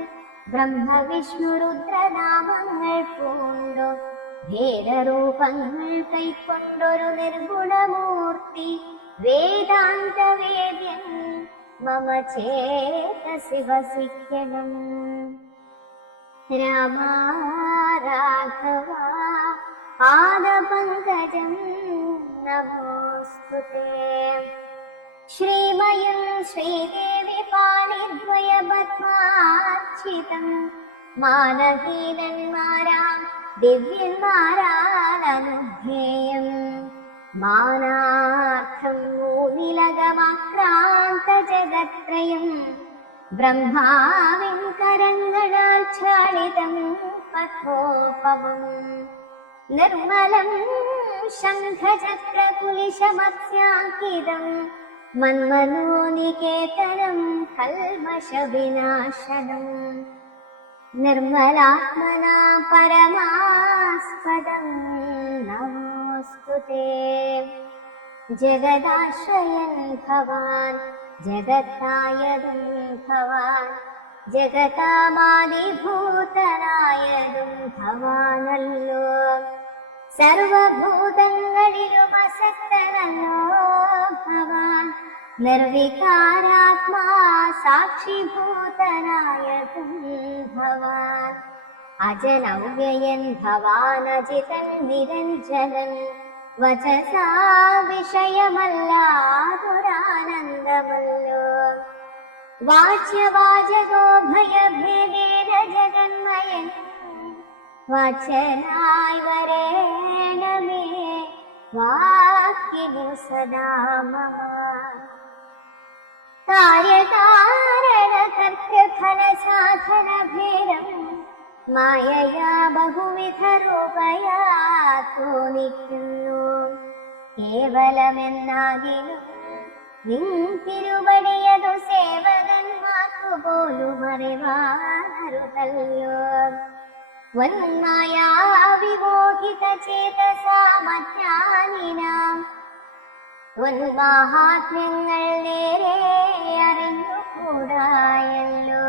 ബ്രഹ്മവിഷ്ണു രുദ്രനാമങ്ങൾ പൂണ്ടു ഭേദരൂപങ്ങൾ കൈക്കൊണ്ടൊരു നിർഗുണമൂർത്തി, വേദാന്തവേദ്യൻ മമ ചേതസി വസിക്കണം. രാമ രാഘവ പാദപങ്കജം നമോസ്തുതേ. ശ്രീമയം ശ്രീദേവി പാണിദ്വയപത്മാർച്ചിതം, മാനഹീനന്മാരാം ദിവ്യന്മാരാൽ അനുധേയം, മാനാർത്ഥം മൂന്നിലകമാക്രാന്ത ജഗത്രയം, ബ്രഹ്മാവിൻ കരങ്ങളാൽ ഛാളിതം പഥോപമം, നിർമ്മലം ശംഖചക്രകുലിശമത്സ്യാങ്കിതം, മന്മനോനികേതനം കൽമഷവിനാശനം, നിർമ്മലാത്മനാ പരമാസ്പദം നമോസ്തുതേ. ജഗദാശ്രയൻ ഭവാൻ ജഗത്തായതും ഭവാൻ, ജഗതാമാദിഭൂതനായതും ഭവാനല്ലോ. സർവഭൂതങ്ങളിലും അസക്തനല്ലോ ഭവാൻ, നിർവികാരാത്മാ സാക്ഷിഭൂതനായതും ഭവാൻ. അജനവ്യയൻ ഭവാൻ അജിതൻ നിരഞ്ജനൻ, വചസാ വിഷയമല്ലാതൊരാനന്ദമല്ലോ. വാച്യവാചകോ ഭയഭേദേന ജഗൻ വചനായി വരേണമേ വാക്കിനു സദാ മമ. കാര്യകാരണ കർത്തൃഫല സാധന ഭേദം മായയാ ബഹുവിധ രൂപയാ തോന്നിക്കുന്നു. കേവലമെന്നാകിലും നിൻ തിരുവടിയതു സേവകന്മാർക്കു പോലും അറിവാനരുതല്ലോ. വന്മായാ വിമോഹിത ചേതസാമജ്ഞാനിനാം മഹാത്മ്യങ്ങൾ നേരെ അറിഞ്ഞുകൂടായല്ലോ.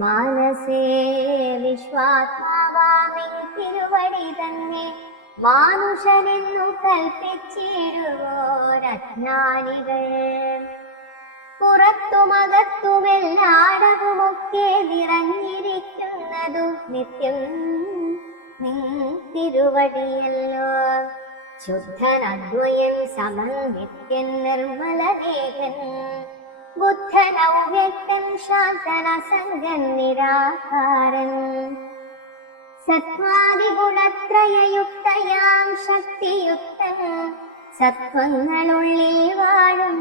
മാനസേ വിശ്വാത്മാവാമിൻ തിരുവടി തന്നെ മാനുഷനെന്നു കൽപ്പിച്ചിടുവോരജ്ഞാനികൾ. പുറത്തുമകത്തുമെല്ലാടവുമൊക്കെ നിറഞ്ഞിരിക്കുന്നതു നിത്യം നിൻ തിരുവടിയല്ലോ. ശുദ്ധൻ അദ്വയൻ സമന്വിത്യൻ നിർമ്മലനേകൻ ബുദ്ധൻ ഔവ്യക്തൻ ശാന്തൻ അസംഗൻ നിരാകാരൻ സത്വാദിഗുണത്രയയുക്തയാം ശക്തിയുക്തൻ സത്വങ്ങളുള്ളിൽ വാഴും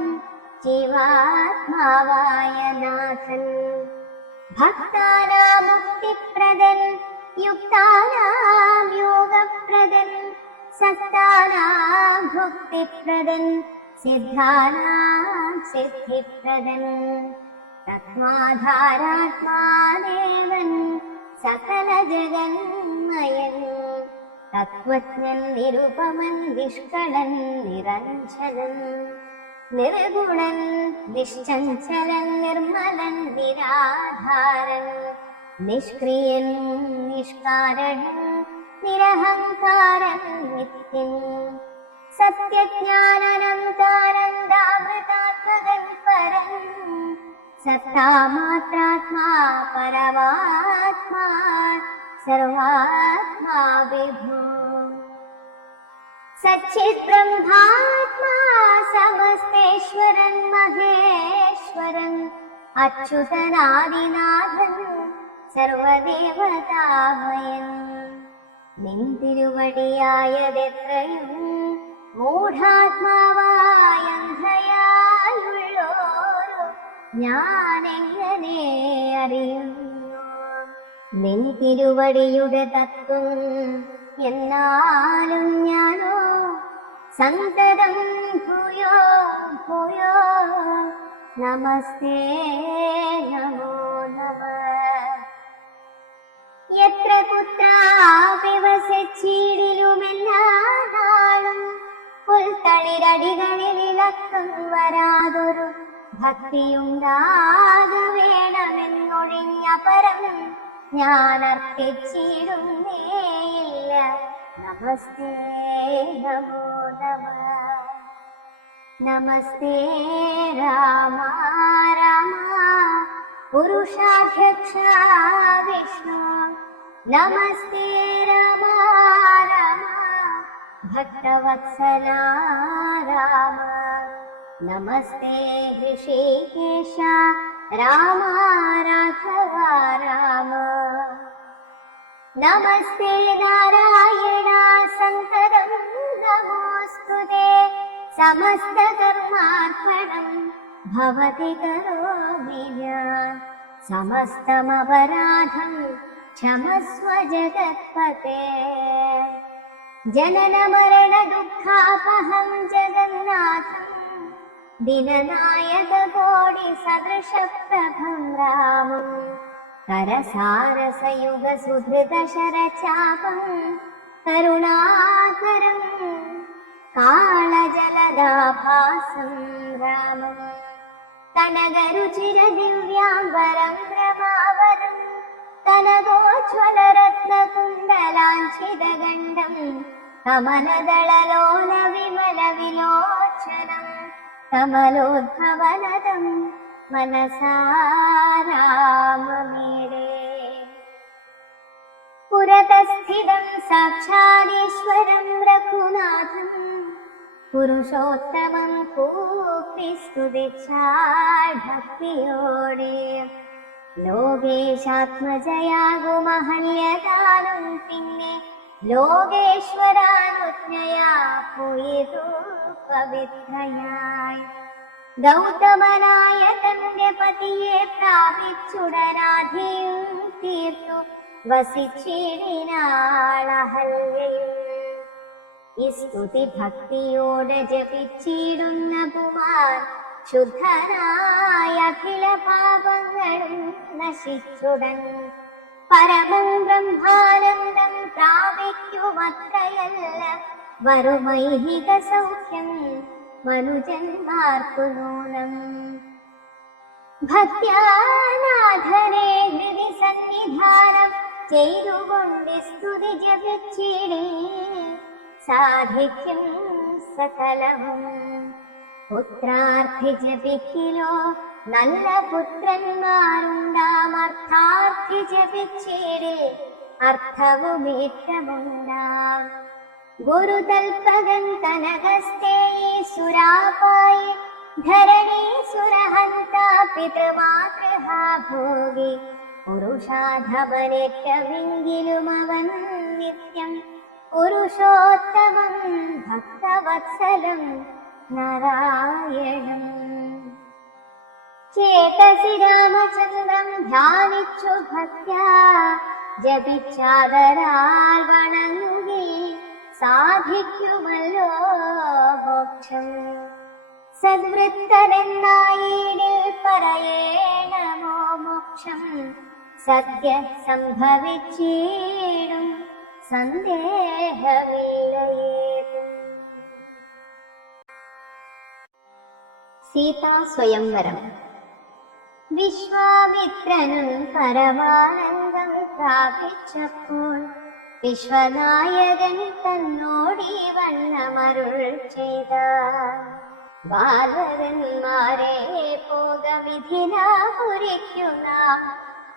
ജീവാത്മാവായ നാഥൻ. ഭക്താനാം മുക്തിപ്രദൻ യുക്താനാം യോഗപ്രദൻ സക്താനാം ഭുക്തിപ്രദൻ സിദ്ധാനാം സിദ്ധിപ്രദൻ. തത്വാധാരാത്മാദേവൻ സകല ജഗന്മയൻ തത്വജ്ഞൻ നിരുപമൻ നിഷ്കളൻ നിരഞ്ജനൻ നിർഗുണൻ നിശ്ചഞ്ചലൻ നിർമ്മലൻ നിരാധാരൻ നിഷ്ക്രിയൻ നിഷ്കാരണൻ നിരഹങ്കാരൻ നിത്യൻ സത്യജ്ഞാനനന്താനന്ദാമൃതാത്മകൻ പരൻ സത്താമാത്രാത്മാ പരമാത്മാ സർവാത്മാ വിഭോ. സച്ചിത് ബ്രഹ്മാത്മാ സമസ്തേശ്വരൻ മഹേശ്വരൻ അച്യുതനാദിനാഥൻ സർവദേവതാമയൻ. നിൻ തിരുവടിയായതെത്രയും മൂഢാത്മാവായുള്ളോരു ഞാനെങ്ങനെ അറിയുന്നു. നിൻ തിരുവടിയുടെ തത്വം എന്നാലും ഞാനോ സന്തതം ഭൂയോ ഭൂയോ നമസ്തേ നമോ നമഃ. എത്ര കുത്രാപി വസിച്ചിടിലുമെല്ലാ നാളും പുൽത്തളിരടികളിൽ ഇളക്കം വരാതൊരു ഭക്തിയുണ്ടാക വേണമെന്നൊഴിഞ്ഞ പരം ഞാൻ അർപ്പിച്ചിടുന്നേയില്ല. നമസ്തേ നമോ നമഃ. നമസ്തേ രാമ രാമ പുരുഷാധ്യക്ഷ വിഷ്ണു. നമസ്തേ രാമ രാമ ഭക്തവത്സല രാമ. നമസ്തേ ഋഷികേശ രാമ രാഘവ രാമ. നമസ്തേ നാരായണ സങ്കരം നമോസ്തുതേ. സമസ്തകർമാർപ്പണം ഭവതി കരോമി ഞാൻ. സമസ്തമപരാധം ക്ഷമസ്വ ജഗത്പതേ. ജനന മരണ ദുഃഖാപഹം ജഗന്നാഥം ദിനനായക കോടി സദൃശ പ്രഭം രാമം. കരസാരസയുഗ സുധൃത ശരചാപം കരുണാകരം കാളജലദാഭാസം രാമം. കനകരുചിര ദിവ്യാംബരം രമാവരം കനകോജ്വലരത്നകുണ്ടലാഞ്ചിതഗണ്ഡം കമലദളലോല വിമല വിലോചനം കമലോദ്ഭവനദം മനസാ രാമമീരേ. പുരതസ്ഥിതം സാക്ഷാദീശ്വരം രഘുനാഥം പുരുഷോത്തമം കൂപ്പി സ്തുതിച്ചാൽ ഭക്തിയോടെ. ലോകേശാത്മജയാകുമഹല്യദാനം പിന്നെ ലോകേശ്വരാനുജ്ഞയാ പോയതു പവിത്രയായി. ഗൗതമനായ തന്റെ പതിയെ പ്രാപിച്ചുടനാധിയും തീർത്തു വസിച്ചിടിനാളഹല്യയും. ഈ സ്തുതി ഭക്തിയോടെ ജപിച്ചിടുന്ന പുമാൻ ശുദ്ധനായ അഖില പാപങ്ങളും നശിച്ചുടൻ പരമം ബ്രഹ്മാനന്ദം പ്രാപിക്കുമത്രയല്ല വരുമൈഹിക സൗഖ്യം മനുജന്മാർക്കു നൂനം. ഭക്ത്യാനാഥനെ ഹൃദി സന്നിധാനം ചെയ്തുകൊണ്ട് സ്തുതി ജപിച്ചിടി സാധിക്കും സകലവും. പുത്രാർത്ഥി ജപിക്കിലോ നല്ല പുത്രന്മാരുണ്ടാം, അർത്ഥാർത്ഥി ജപിച്ചിടി അർത്ഥവുമേറ്റമുണ്ടാം. ഗുരുതൽപകൻ കനകസ്ഥേ സുരാപായി ധരണി സുരഹന്ത പിതൃമാതൃഹാ ഭോഗി പുരുഷാധമനേറ്റമെങ്കിലും അവൻ നിത്യം പുരുഷോത്തമം ഭക്തവത്സലം നാരായണം. ചേതസി രാമചന്ദ്രം ധ്യാനിച്ചു ഭക്ത്യാ ജപിച്ചാദരാൽ വണങ്ങുകി സാധിക്കുമല്ലോ മോക്ഷം. സദ്വൃത്തരെന്നായിടിൽ പറയേണമോ മോക്ഷം സദ്യ സംഭവിച്ചിടും സന്ദേഹമില്ലയേതും. സീതാ സ്വയംവരം. വിശ്വാമിത്രനും പരമാനന്ദം പ്രാപിച്ചപ്പോൾ വിശ്വനായകൻ തന്നോടീ വണ്ണമരുൾ ചെയ്ത ബാലകന്മാരെ പോകവിധിനാപുരിക്കുന്ന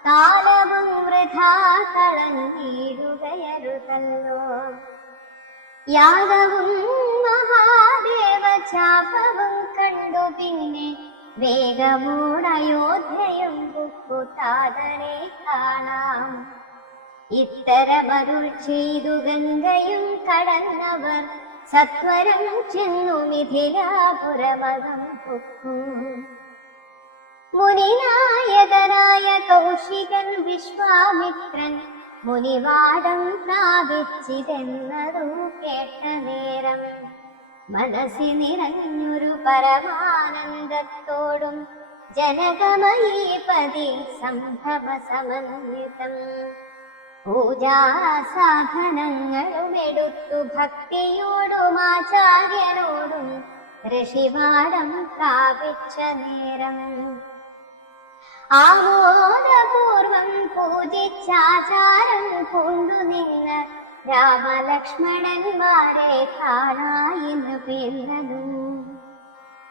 കാലവും വൃഥാ കളഞ്ഞിടുകയരുതല്ലോ. യാഗവും മഹാദേവചാപവും കണ്ടു പിന്നെ വേഗമോടയോധ്യയും പുക്കുതാതനെ കാണാം. ഇത്തരമരുൾ ചെയ്തു ഗംഗയും കടന്നവർ സത്വരം ചെന്നു മിഥിലാപുരമകം പുക്കു. മുനിനായകനായ കൗശികൻ വിശ്വാമിത്രൻ മുനിവാദം പ്രാപിച്ചിതെന്നതു കേട്ട നേരം മനസ്സി നിറഞ്ഞൊരു പരമാനന്ദത്തോടും ജനകമയീപതി സംഭവ സമന്വിതം പൂജാസാധനങ്ങളും എടുത്തു ഭക്തിയോടും ആചാര്യനോടും ഋഷിവാടം പ്രാപിച്ച നേരം ആമോദപൂർവം പൂജിച്ചാചാരം കൊണ്ടുനിന്ന് രാമലക്ഷ്മണന്മാരെ കാണായിന്ന് പിന്നതും.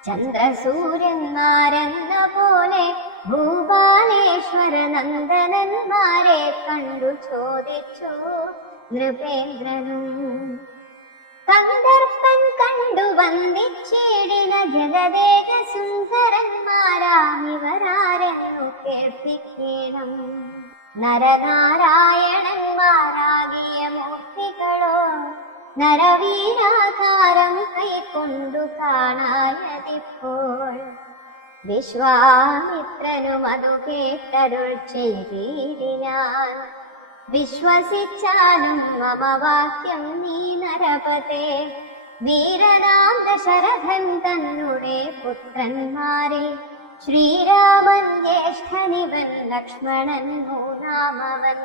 ചന്ദ്രസൂര്യന്മാരെന്ന പോലെ ഭൂപാലേശ്വര നന്ദനന്മാരെ കണ്ടു ചോദിച്ചു നൃപേന്ദ്രനും. കന്ദർപ്പൻ കണ്ടു വന്ദിച്ചിടിന ജഗദേക സുന്ദരന്മാരാമിവരാരെന്നു കേൾപ്പിക്കണം. നരനാരായണന്മാരാകിയ മൂർത്തികളോ നരവീരാകാരം കൈക്കൊണ്ടു കാണായതിപ്പോൾ. വിശ്വാമിത്രനും അതു കേട്ടരുൾ ചെയ്തിടിനാൻ. വിശ്വസിച്ചാലും മമ വാക്യം നീ നരപതേ. വീരനാം ദശരഥൻ തന്നുടെ പുത്രന്മാരെ ശ്രീരാമൻ ജ്യേഷ്ഠനിവൻ ലക്ഷ്മണൻ മൂന്നാമവൻ.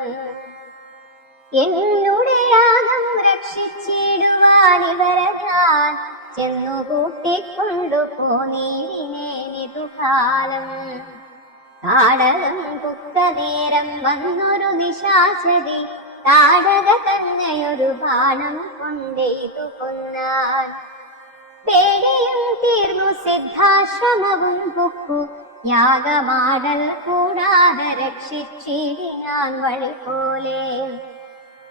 എന്നുടെ യാഗം രക്ഷിച്ചിടുവാനിവരെ ഞാൻ ചെന്നു കൂട്ടിക്കൊണ്ടു പോന്നീരിനേനിതുകാലം. താടകം പുക്ത നേരം വന്നൊരു നിശാചരി താടക തന്നെയൊരു ബാണം കൊണ്ടെയ്തു കൊന്നാൻ. പേടിയും തീർന്നു സിദ്ധാശ്രമവും പുക്കു യാഗമാടൽ കൂടാതെ രക്ഷിച്ചിടിനാൻ വഴി പോലെ.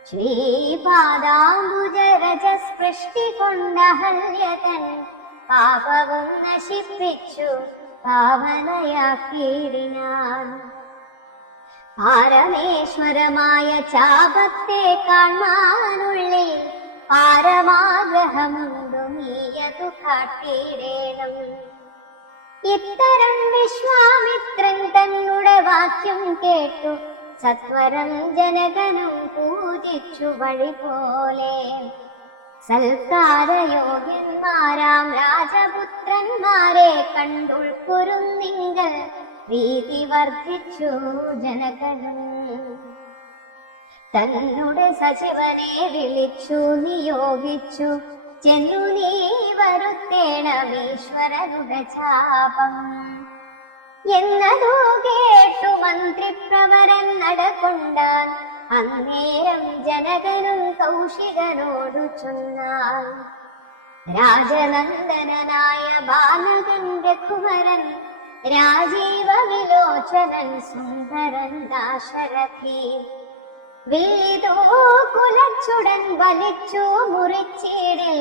ശ്രീപാദാംബുജരജസ്പൃഷ്ടി കൊണ്ടഹല്യതൻ പാപവും നശിപ്പിച്ചു പാവനയാക്കിയിടിനാൻ. പാരമേശ്വരമായ ചാപത്തെ കാണാനുള്ളിൽ പാരമാഗ്രഹമുണ്ടു നീയതു കാട്ടിടേണം. ഇത്തരം വിശ്വാമിത്രൻ തന്നുടെ വാക്യം കേട്ടു സത്വരം ജനകനും പൂജിച്ചു വഴി പോലെ. സൽക്കാരയോഗ്യന്മാരാം രാജപുത്രന്മാരെ കണ്ടുൾക്കൊരുന്നിങ്കൽ പ്രീതി വർദ്ധിച്ചു ജനകനും. തന്നുടെ സചിവനെ വിളിച്ചു നിയോഗിച്ചു ചെന്നു നീ വരുത്തേണമീശ്വരനുടെ ചാപം എന്നതു കേട്ടു മന്ത്രിപ്രവരൻ നടകൊണ്ടാൻ. അന്നേരം ജനകനും കൗശികനോടു ചൊന്നാൻ. രാജനന്ദനായ ബാലകൻ രഘുവരൻ രാജീവ വിലോചനൻ സുന്ദരൻ ദാശരഥി വീതോ കുലച്ചുടൻ വലിച്ചു മുറിച്ചിടിൽ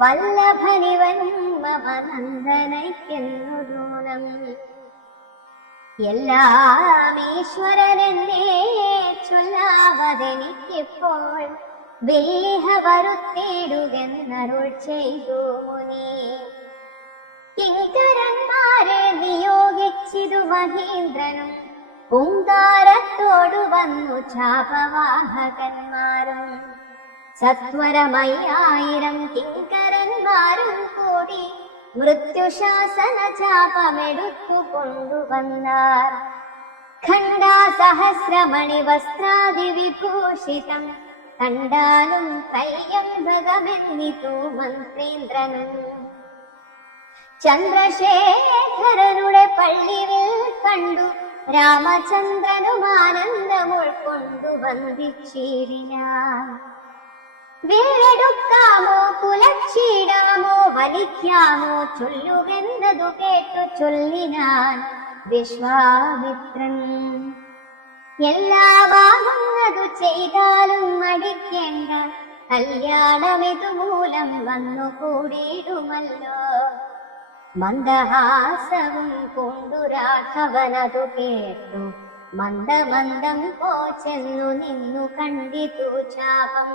വല്ലഭനിവൻ മമ നന്ദനയ്ക്കെന്നു ദൂരം. എല്ലാം ഈശ്വരനെന്നേ ചൊല്ലാവതെനിക്കിപ്പോൾ വെല്ലിഹ വരുത്തിടുകെന്നരുൾ ചെയ്തു മുനി. കിങ്കരന്മാരെ നിയോഗിച്ചിതു മഹേന്ദ്രനും പൂങ്കാരത്തോടു വന്നു ചാപവാഹകന്മാരും. സത്വരമയ്യായിരം കിങ്കരന്മാരും കൂടി മൃത്യുശാസന ചാപമെടുത്തു കൊണ്ടുവന്നാർ. ഖണ്ഡാസഹസ്രമണി വസ്ത്രാദി വിഭൂഷിതം കണ്ടാലും ത്രയ്യംബകമെന്നിതു മന്ത്രേന്ദ്രനും. ചന്ദ്രശേഖരനുടെ പള്ളിയിൽ കണ്ടു രാമചന്ദ്രനും ആനന്ദം ഉൾക്കൊണ്ടു വന്ദിച്ചിടിനാൻ. വേടെടുക്കാമോ കുലച്ചിടാമോ വലിക്കാമോ ചൊല്ലുകെന്നതു കേട്ടു ചൊല്ലിനാൻ വിശ്വാമിത്രൻ. എല്ലാമാകുന്നതു ചെയ്താലും മടിക്കേണ്ട കല്യാണമിതു മൂലം വന്നു കൂടിയിടുമല്ലോ. മന്ദഹാസവും കൊണ്ടു രാഘവനതു കേട്ടു മന്ദമന്ദം പോച്ചെന്നു നിന്നു കണ്ടിതു ചാപം.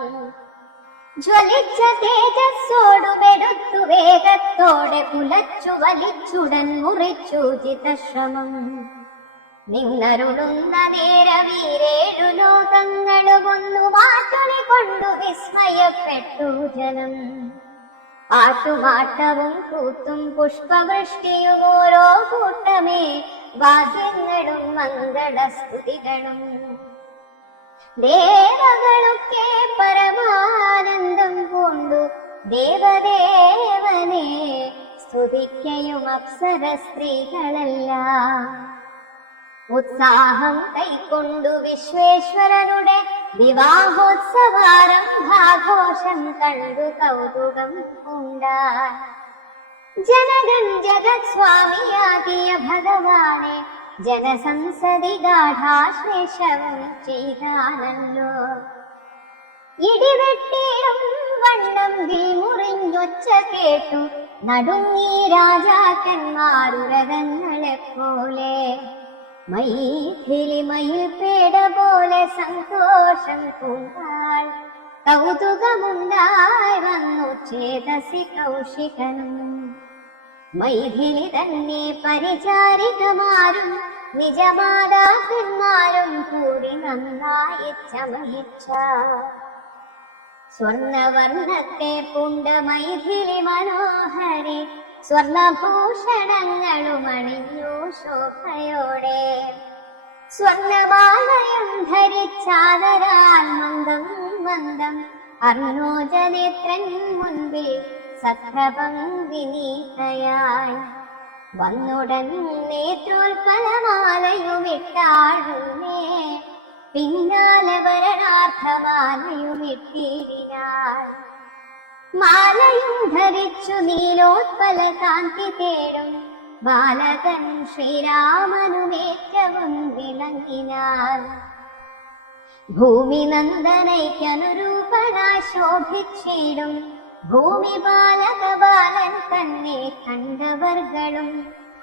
ജ്വലിച്ച തേജസ്സോടുമെടുത്തു വേഗത്തോടെ കുലച്ചു വലിച്ചുടൻ മുറിച്ചു ചിതശ്രമം. നിന്നരുളുന്ന നേരവീരേഴു ലോകങ്ങളുമൊന്നു മാറ്റുണി കൊണ്ടു വിസ്മയപ്പെട്ടു ജനം. ആട്ടുമാട്ടവും കൂത്തും പുഷ്പവൃഷ്ടിയും ഓരോ കൂട്ടമേ വാദ്യങ്ങളും മംഗളസ്തുതികളും. ദേവകളൊക്കെ പരമാനന്ദം പൂണ്ടു ദേവദേവനെ സ്തുതിക്കയും അപ്സര സ്ത്രീകളെല്ലാം. ഉത്സാഹം കൈക്കൊണ്ടു വിശ്വേശ്വരനുടെ വിവാഹോത്സവാരംഭാഘോഷം കണ്ടു കൗതുകം പൂണ്ടാൻ. ജനകൻ ജഗത് സ്വാമിയാകിയ ഭഗവാനെ ജനസംസദി ഗാഠാശ്ലേഷവും ചെയ്താനല്ലോ. ഇടിവെട്ടിയും വണ്ണം വിമുറിഞ്ഞൊച്ച കേട്ടു നടുങ്ങി രാജാക്കന്മാരുരകങ്ങളെ പോലെ. മൈഥിലി മയിൽപേട പോലെ സന്തോഷം പൂണ്ടാൾ. കൗതുകമുണ്ടായി വന്നു ചേതസി കൗശികനും. മൈഥിലി തന്നെ പരിചാരികമാരും നിജമാതാക്കന്മാരും കൂടി നന്നായി ചമയിച്ച. സ്വർണവർണ്ണത്തെ പൂണ്ട മൈഥിലി മനോഹരി സ്വർണഭൂഷണങ്ങളും അണിഞ്ഞു ശോഭയോടെ. സ്വർണമാലയം ധരിച്ചാദരാൽ മന്ദം മന്ദം അർണോജനേത്രൻ മുൻപിൽ സത്രപം വിനീതയായി. വന്നുടൻ നേത്രോൽപലമാലയുമിട്ടാഴുന്നേ പിന്നാലെ വരണാർത്ഥമാലയുമിട്ടിരിനാൾ. മാലയും ധരിച്ചു നീലോത്പല കാന്തി തേടും ബാലകൻ ശ്രീരാമനുമേറ്റവും വിളങ്ങിനാൻ. ഭൂമി നന്ദനയ്ക്കനുരൂപനായി ശോഭിച്ചിടും ഭൂമി ബാലക ബാലൻ തന്നെ കണ്ടവർകളും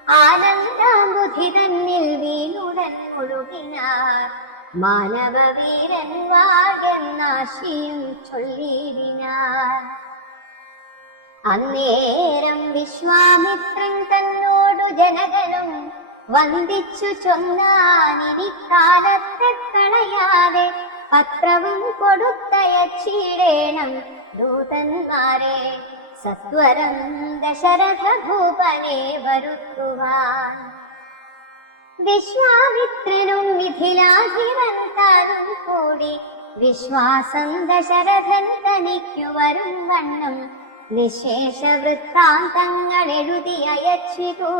ആനന്ദാംബുധി തന്നിൽ വീണുടൻ ഒഴുകിനാർ. മാനവവീരൻ വാഴെന്നാശിയും ചൊല്ലിടിനാർ. അന്നേരം വിശ്വാമിത്രൻ തന്നോടു ജനകനും വന്ദിച്ചു ചൊന്നാനിരിക്കാലത്തെ കളയാതെ പത്രവും കൊടുത്തയച്ചിടേണം ദൂതന്മാരെ സത്വരം ദശരഥ ഭൂപനെ വരുത്തുവാൻ. വിശ്വാമിത്രനും മിഥിലാധിപൻ താനും കൂടി വിശ്വാസം ദശരഥൻ തനിക്കു വരും വണ്ണം നിശേഷ വൃത്താന്തങ്ങൾ എഴുതി അയച്ചിതു.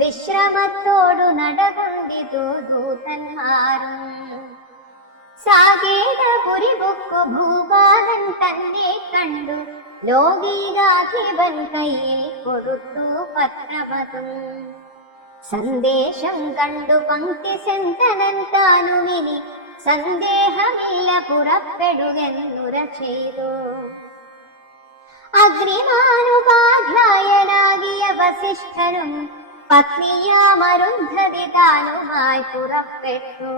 വിശ്രമത്തോടു നടകൊണ്ടിതു ദൂതന്മാരും. സാകേതപുരിബുക്കു ഭൂപാലൻ തന്നെ കണ്ടു ലോകീകാധിപൻ കയ്യിൽ കൊടുത്തു പത്രമതും. സന്ദേശം കണ്ടു പങ്ക്തി സെന്തനൻ താനുമിനി സന്ദേഹമില്ല പുറപ്പെടുകെന്നുര ചെയ്തു. അഗ്നിമാനുപാധ്യായനാകിയ വസിഷ്ഠനും പത്നിയാമരുന്ധതി താനുമായി പുറപ്പെട്ടു.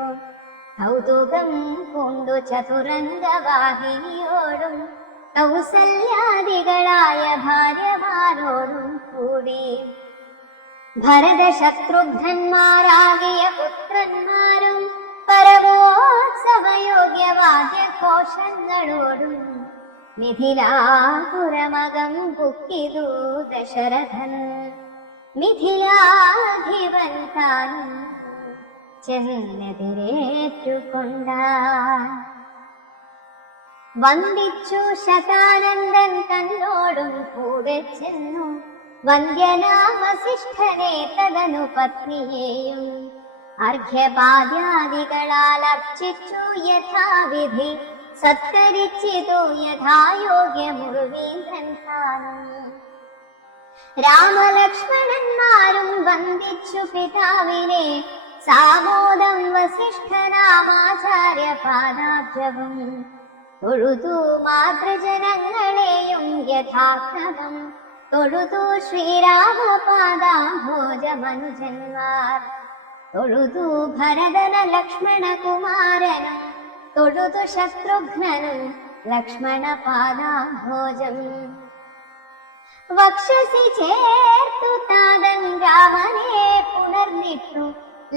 കൗതുകം കൊണ്ടു ചതുരംഗവാഹിനിയോടും കൗസല്യാദികളായ ഭാര്യമാരോടും കൂടി ഭരത ശത്രുഘ്നന്മാരാകിയ പുത്രന്മാരും പരമോത്സവയോഗ്യവാദ്യഘോഷങ്ങളോടും മിഥിലാപുരമകം പുക്കിതു ദശരഥൻ. മിഥിലാധിപൻ താനും ചെന്നെതിരേറ്റുകൊണ്ടാർ. വന്ദിച്ചു ശതാനന്ദൻ തന്നോടും കൂടെ ചെന്നു. വന്ദ്യനാമസിഷ്ഠനെ തദനു പത്നിയെയും അർഘ്യപാദ്യാദികളാൽ അർച്ചിച്ചു യഥാവിധി. സത്കരിച്ചിതു യഥായോഗ്യമുഴുവീന്ദ്രൻ താനും. രാമലക്ഷ്മണന്മാരും വന്ദിച്ചു പിതാവിനെ സാമോദം വസിഷ്ഠനാമാചാര്യ പാദാബ്ജവും. തൊഴുതു മാതൃജനങ്ങളെയും യഥാക്രമം തൊഴുതു ശ്രീരാമപാദാംഭോജമനുജന്മാർ. തൊഴുതു ഭരതന ലക്ഷ്മണകുമാരനും തൊഴുതു ശത്രുഘ്നനും ലക്ഷ്മണപാദാംഭോജം. വക്ഷസി ചേർത്തു താതൻ രാമനെ പുണർന്നിട്ടു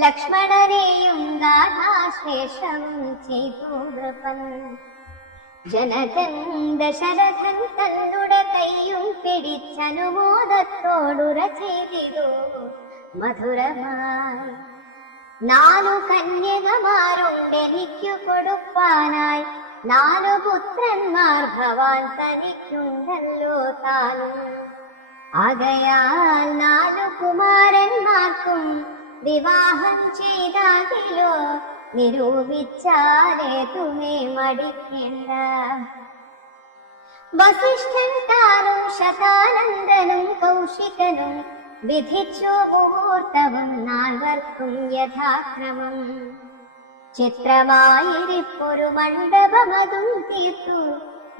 ലക്ഷ്മണനെയും ഗാഥാശേഷവും ചെയ്തു നൃപൻ. ജനകൻ ദശരഥൻ തന്നുടെ കൈയും പിടിച്ചനുമോദത്തോടുര ചെയ്തിരു മധുരമായി. 4 കന്യകമാരുണ്ടെനിക്കു കൊടുപ്പാനായി 4 പുത്രന്മാർ ഭവാൻ തനിക്കുണ്ടല്ലോ താനും. ആകയാൽ 4 കുമാരന്മാർക്കും വിവാഹം ചെയ്താകിലോ നിരൂപിച്ചാലേ തുമേ മടിക്കേണ്ട. വസിഷ്ഠൻ താനും ശതാനന്ദനും കൗശികനും വിധിച്ചു മുഹൂർത്തവും 4 യഥാക്രമം. ചിത്രമായിരിപ്പൊരു മണ്ഡപമതും തീർത്തു.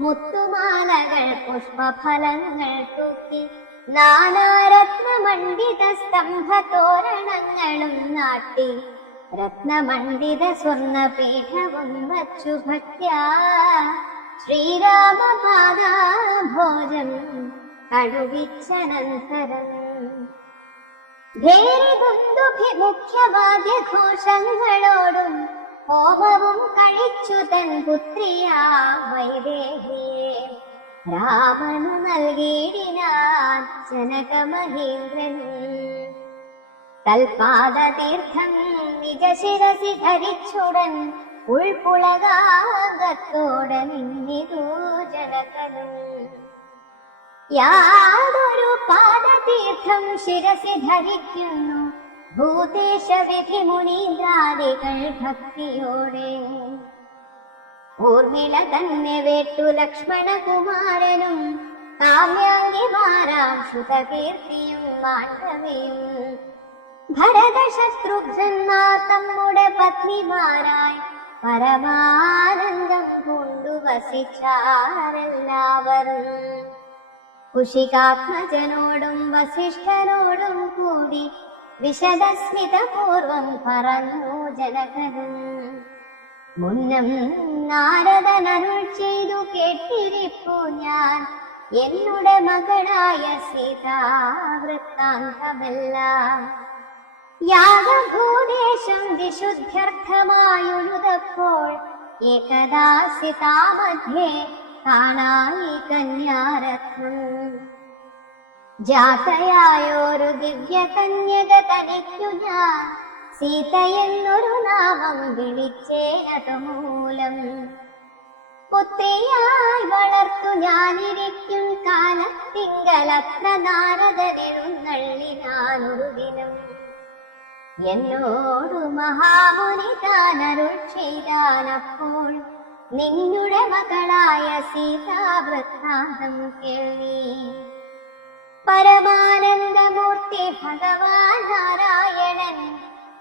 മുത്തുമാലകൾ പുഷ്പഫലങ്ങൾ തൂക്കി നാനാരത്നമണ്ഡിത സ്തംഭതോരണങ്ങളും നാട്ടി രത്നമണ്ഡിത സ്വർണപീഠവും വച്ചു ഭക്ത്യാ ശ്രീരാമപാദാഭോജം കഴുകിച്ചനന്തരം. മുഖ്യവാദ്യഘോഷങ്ങളോടും ഹോമവും കഴിച്ചു തൻ പുത്രിയാ വൈദേഹിയെ രാമനു നൽകിയിടിനാൻ ജനകമഹേന്ദ്രനും. തൽപാദതീർത്ഥം നിജശിരസി ധരിച്ചുടൻ ഉൾപുളകാകത്തോടെ നിന്നിതു ജനകനും. യാതൊരു പാദതീർത്ഥം ശിരസി ധരിക്കുന്നു ഭൂതേശ വിധി മുനീന്ദ്രാദികൾ ഭക്തിയോടെ. ഊർമിള തന്നെ വേട്ടു ലക്ഷ്മണകുമാരനും കാമ്യാംഗിമാരാം ശ്രുതകീർത്തിയും മാണ്ഡവയും. ഭരത ശത്രുഘ്നന്മാർ തമ്മുടെ പത്നിമാരായി പരമാനന്ദം കൊണ്ടു വസിച്ചാരെല്ലാവരും. കുശികാത്മജനോടും വസിഷ്ഠനോടും കൂടി വിശദസ്മിതപൂർവം പറഞ്ഞു ജനകനും. മുന്നം നാരദനരുൾ ചെയ്തു കേട്ടിരിപ്പു ഞാൻ എന്നുടെ മകളായ സീതാ വൃത്താന്തമെല്ലാം. യാഗഭൂദേശം വിശുദ്ധ്യർത്ഥമായുഴുതപ്പോൾ ഏകദാ സീതാമധ്യേ കാണായി കന്യാരത്നം. ജാതയായൊരു ദിവ്യകന്യക തനിക്കു ഞാൻ സീതയെന്നൊരു നാമം വിളിച്ചേനതു മൂലം. പുത്രിയായി വളർത്തു ഞാനിരിക്കും കാലത്തിങ്കലത്ര നാരദനെഴുന്നള്ളിനാനൊരു ദിനം. എന്നോടു മഹാമുനി താനരുൾ ചെയ്താനപ്പോൾ നിന്നുടെ മകളായ സീതാ വൃത്താന്തം കേൾവി. പരമാനന്ദമൂർത്തി ഭഗവാൻ നാരായണൻ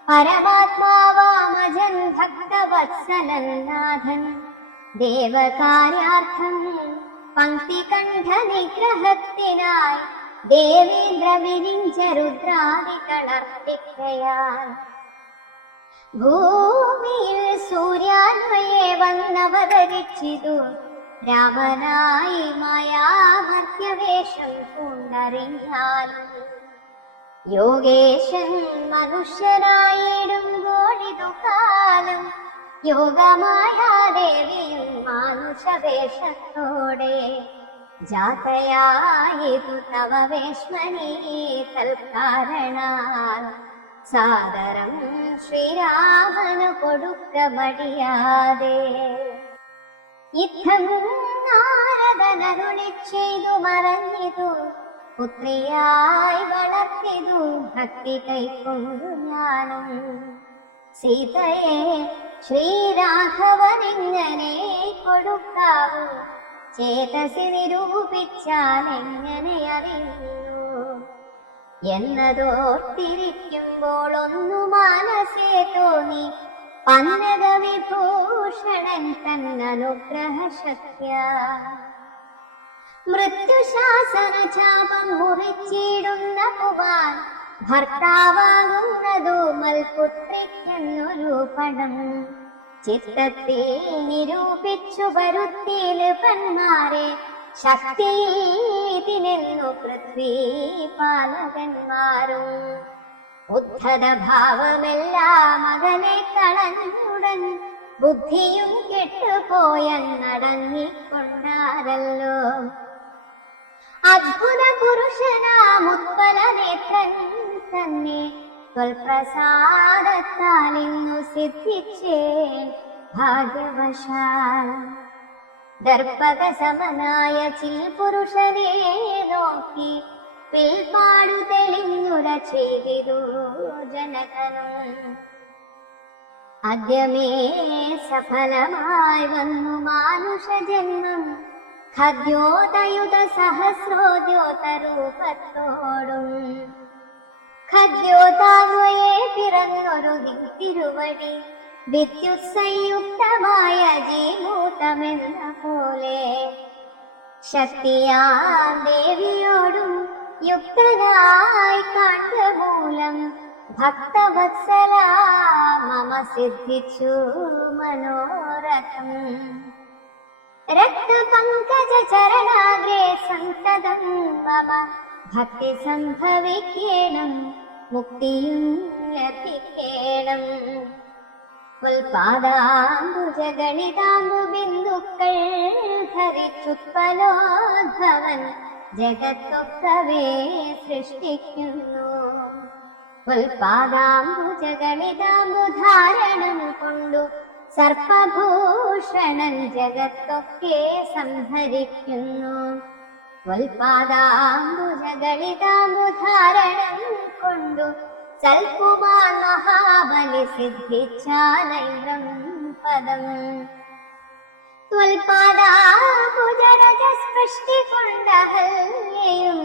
പരമാത്മാവാമജൻ ഭക്തവത്സലൻ നാഥൻ ദേവകാര്യാർത്ഥം പങ്ക്തികണ്ഠ നിഗ്രഹത്തിനായി ദേവേന്ദ്ര വിരിഞ്ച രുദ്രാദികളർപ്പിക്കയാൽ ഭൂമിയിൽ സൂര്യാന്വയെ വന്നവതരിച്ചിതു രാമനായി മായാമർത്യവേഷം പൂണ്ടറിഞ്ഞാലും. യോഗേശൻ മനുഷ്യനായിടുമ്പോഴിതു കാലം യോഗമായാദേവിയും മാനുഷവേഷത്തോടെ ജാതയായിതു തവ വേശ്മനീ തൽക്കാരണാൽ സാദരം ശ്രീരാമനു കൊടുക്ക മടിയാതെ. യുദ്ധം നാരദനരുളി ചെയ്തു മറഞ്ഞിതു പുത്രിയായി വളർത്തിതു ഭക്തി കൈക്കൊണ്ടു ഞാനും. സീതയെ ശ്രീരാഘവനിങ്ങനെ കൊടുക്കാവൂ ചേതസി നിരൂപിച്ചാൽ എങ്ങനെ അറിയുന്നു എന്നതോർത്തിരിക്കുമ്പോൾ ഒന്നു മനസ്സേ തോന്നി പന്നക വിഭൂഷണൻ തന്നനുഗ്രഹ ശക്യ. മൃത്യുശാസന ചാപം മുറിച്ചിടുന്ന പുവാൻ ഭർത്താവാകുന്നതു മൽപുത്രിക്കെന്നൊരു പടം ചിത്തത്തിൽ നിരൂപിച്ചു വരുത്തിയില് പന്മാരെ ശക്തിയിതിനെന്നു പൃഥ്വീ പാലകന്മാരും. ഉദ്ധത ഭാവമെല്ലാം മകനെ കളഞ്ഞുടൻ ബുദ്ധിയും കെട്ടുപോയെന്നടങ്ങിക്കൊണ്ടാരല്ലോ. അദ്ഭുത പുരുഷനാമുത്പല നേത്രൻ തന്നെ ത്വൽപ്രസാദത്താൽ ഇന്നു സിദ്ധിച്ചേൻ ഭാഗ്യവശാൽ. ദർപ്പക സമനായ ചിൽ പുരുഷനെ നോക്കി പിൽപാടു തെളിഞ്ഞുര ചെയ്തിരു ജനകനും. അദ്യമേ സഫലമായി വന്നു മാനുഷജന്മം ഖദ്യോതയുധ സഹസ്രോദ്യോതരൂപത്തോടും. ഖദ്യോതാന്വയെ പിറന്നൊരു തിരുവടി വിദ്യുത്സംയുക്തമായ ജീമൂതമെന്ന പോലെ. ശക്തിയാം ദേവിയോടും യുക്തനായി കണ്ട മൂലം ഭക്തവത്സല മമ സിദ്ധിച്ചു മനോരഥം. രക്തപങ്കജ ചരണാഗ്രേ സന്തതം മമ ഭക്തി സംഭവിക്കേണം മുക്തിയും ലഭിക്കേണം. ഉൽപാദാംബുജഗണിതാംബു ബിന്ദുക്കൾ ധരിച്ചുത്പലോദ്ഭവൻ ജഗത്തൊക്കവേ സൃഷ്ടിക്കുന്നു. ഉൽപാദാംബുജഗണിതാംബുധാരണം കൊണ്ടു സർപ്പഭൂഷണൻ ജഗത്തൊക്കെ സംഹരിക്കുന്നു. ഉൽപാദാംബുജഗളിതാംബുധാരണം കൊണ്ടു സൽകുമാർ മഹാബലി സിദ്ധിച്ചാലൈന്ദ്രം പദം. ത്വൽപാദാംബുജരജസ്പൃഷ്ടി കൊണ്ടഹല്യയും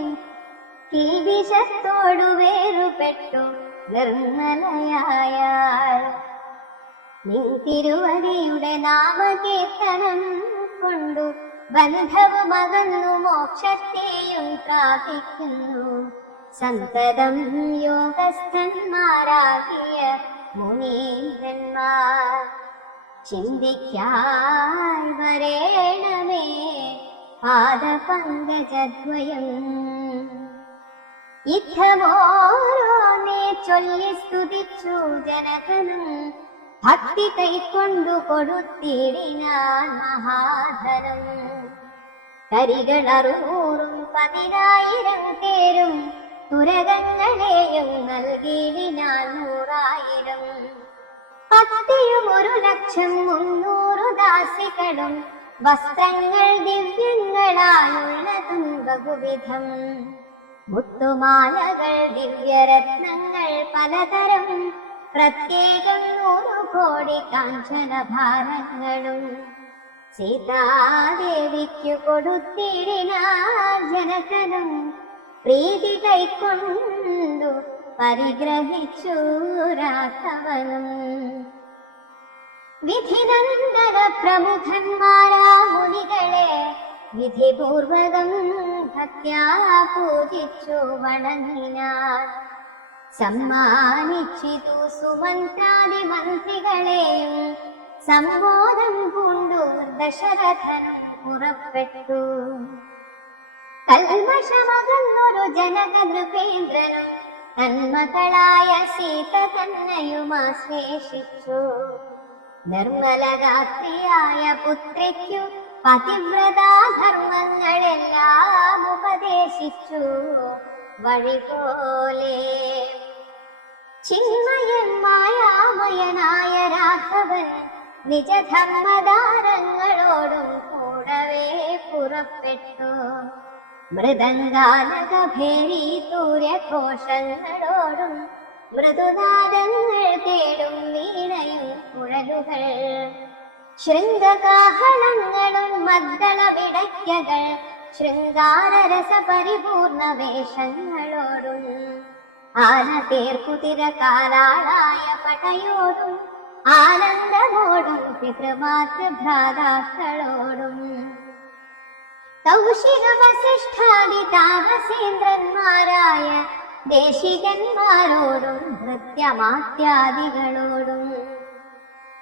കീദിശത്തോടു വേറുപെട്ടു നിർമ്മലയായാൽ. നിൻ തിരുവടിയുടെ നാമകീർത്തനം കൊണ്ടു ബന്ധവും അകന്നു മോക്ഷത്തെയും പ്രാപിക്കുന്നു. സന്തതം യോഗസ്ഥന്മാരാകിയ മുനീന്ദ്രന്മാർ ചിന്തിക്കായി വരേണമേ പാദപങ്കജദ്വയം. യുദ്ധമോരോന്നേ ചൊല്ലി സ്തുതിച്ചു ജനകനും ഭക്തി കൈക്കൊണ്ടു കൊടുത്തിടിനാൻ മഹാധനം. കരികളറുനൂറും 10,000 പേരും തുരകങ്ങളെയും നൽകിയിടിനാൻ 100,000. പത്തിയും 1,00,300 ദാസികളും വസ്ത്രങ്ങൾ ദിവ്യങ്ങളായുള്ളതും ബഹുവിധം. മുത്തുമാലകൾ ദിവ്യരത്നങ്ങൾ പലതരം പ്രത്യേകം 100 കോടി കാഞ്ചനഭാരങ്ങളും സീതാദേവിക്കു കൊടുത്തിടിനാൻ ജനകനും പ്രീതി കൈക്കൊണ്ടു പരിഗ്രഹിച്ചു രാഘവനും. വിധിനന്ദന പ്രമുഖന്മാരാ മുനികളെ വിധിപൂർവകം ഭക്ത്യാ പൂജിച്ചു വണങ്ങിനാൻ. സമ്മാനിച്ചിതു സുമന്ത്രാദി മന്ത്രികളെയും സമ്മോദം പൂണ്ടു ദശരഥനും പുറപ്പെട്ടു. കൽമഷമകന്നൊരു ജനക നൃപേന്ദ്രനും തന്മകളായ സീത തന്നെയുമാശ്ലേഷിച്ചു. നിർമ്മലഗാത്രിയായ പുത്രിക്കു പതിവ്രതാധർമ്മങ്ങളെല്ലാം ഉപദേശിച്ചു വഴിപോലെ. ചിന്മയൻ മായാമയനായ രാഘവൻ നിജധർമ്മദാരങ്ങളോടും കൂടവേ പുറപ്പെട്ടു. മൃദംഗാനകഭേരി സൂര്യഘോഷങ്ങളോടും മൃദുനാദങ്ങൾ തേടും വീണയും കുഴലുകൾ ശൃംഗകാഹളങ്ങളും മദ്ദളവിടയ്ക്കകൾ ശൃംഗാരരസ പരിപൂർണ വേഷങ്ങളോടും ആനതേർക്കുതിര കാലാളായ പടയോടും ആനന്ദമോടും പിതൃമാതൃഭ്രാതാക്കളോടും കൗശിക വസിഷ്ഠാദി താപസേന്ദ്രന്മാരായ ദേശികന്മാരോടും ഭൃത്യമാത്യാദികളോടും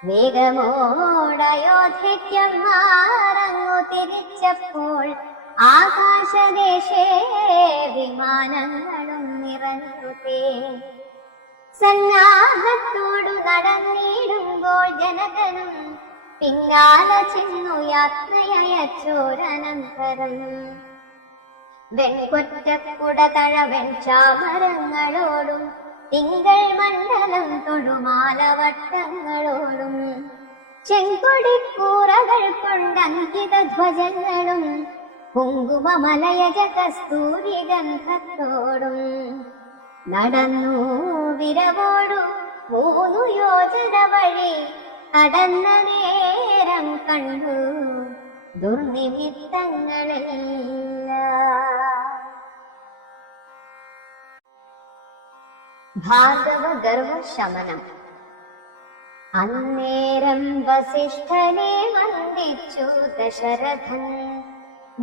വേഗമോടയോധ്യയ്ക്കന്മാരങ്ങു തിരിച്ചപ്പോൾ ആകാശദേശേ വിമാനങ്ങളും നിറഞ്ഞുതേ. സന്നാഹത്തോടു നടന്നിടുമ്പോൾ ജനകനും പിന്നാലെ ചെന്നു യാത്രയച്ചോരനന്തരം. വെൺകൊറ്റക്കുടതഴ വെൺചാമരങ്ങളോടും തിങ്കൾ മണ്ഡലം തൊടുമാലവട്ടങ്ങളോടും ചെങ്കൊടിക്കൂറകൾ കൊണ്ടങ്കിത ധ്വജങ്ങളും കുങ്കുമമലയജ കസ്തൂരി ഗന്ധത്തോടും നടന്നു വിരവോടു 3 യോജന വഴി കടന്ന നേരം കണ്ടു ദുർനിമിത്തങ്ങളെല്ലാം. ഭാർഗവ ഗർവശമനം. അന്നേരം വസിഷ്ഠനെ വന്ദിച്ചു ദശരഥൻ.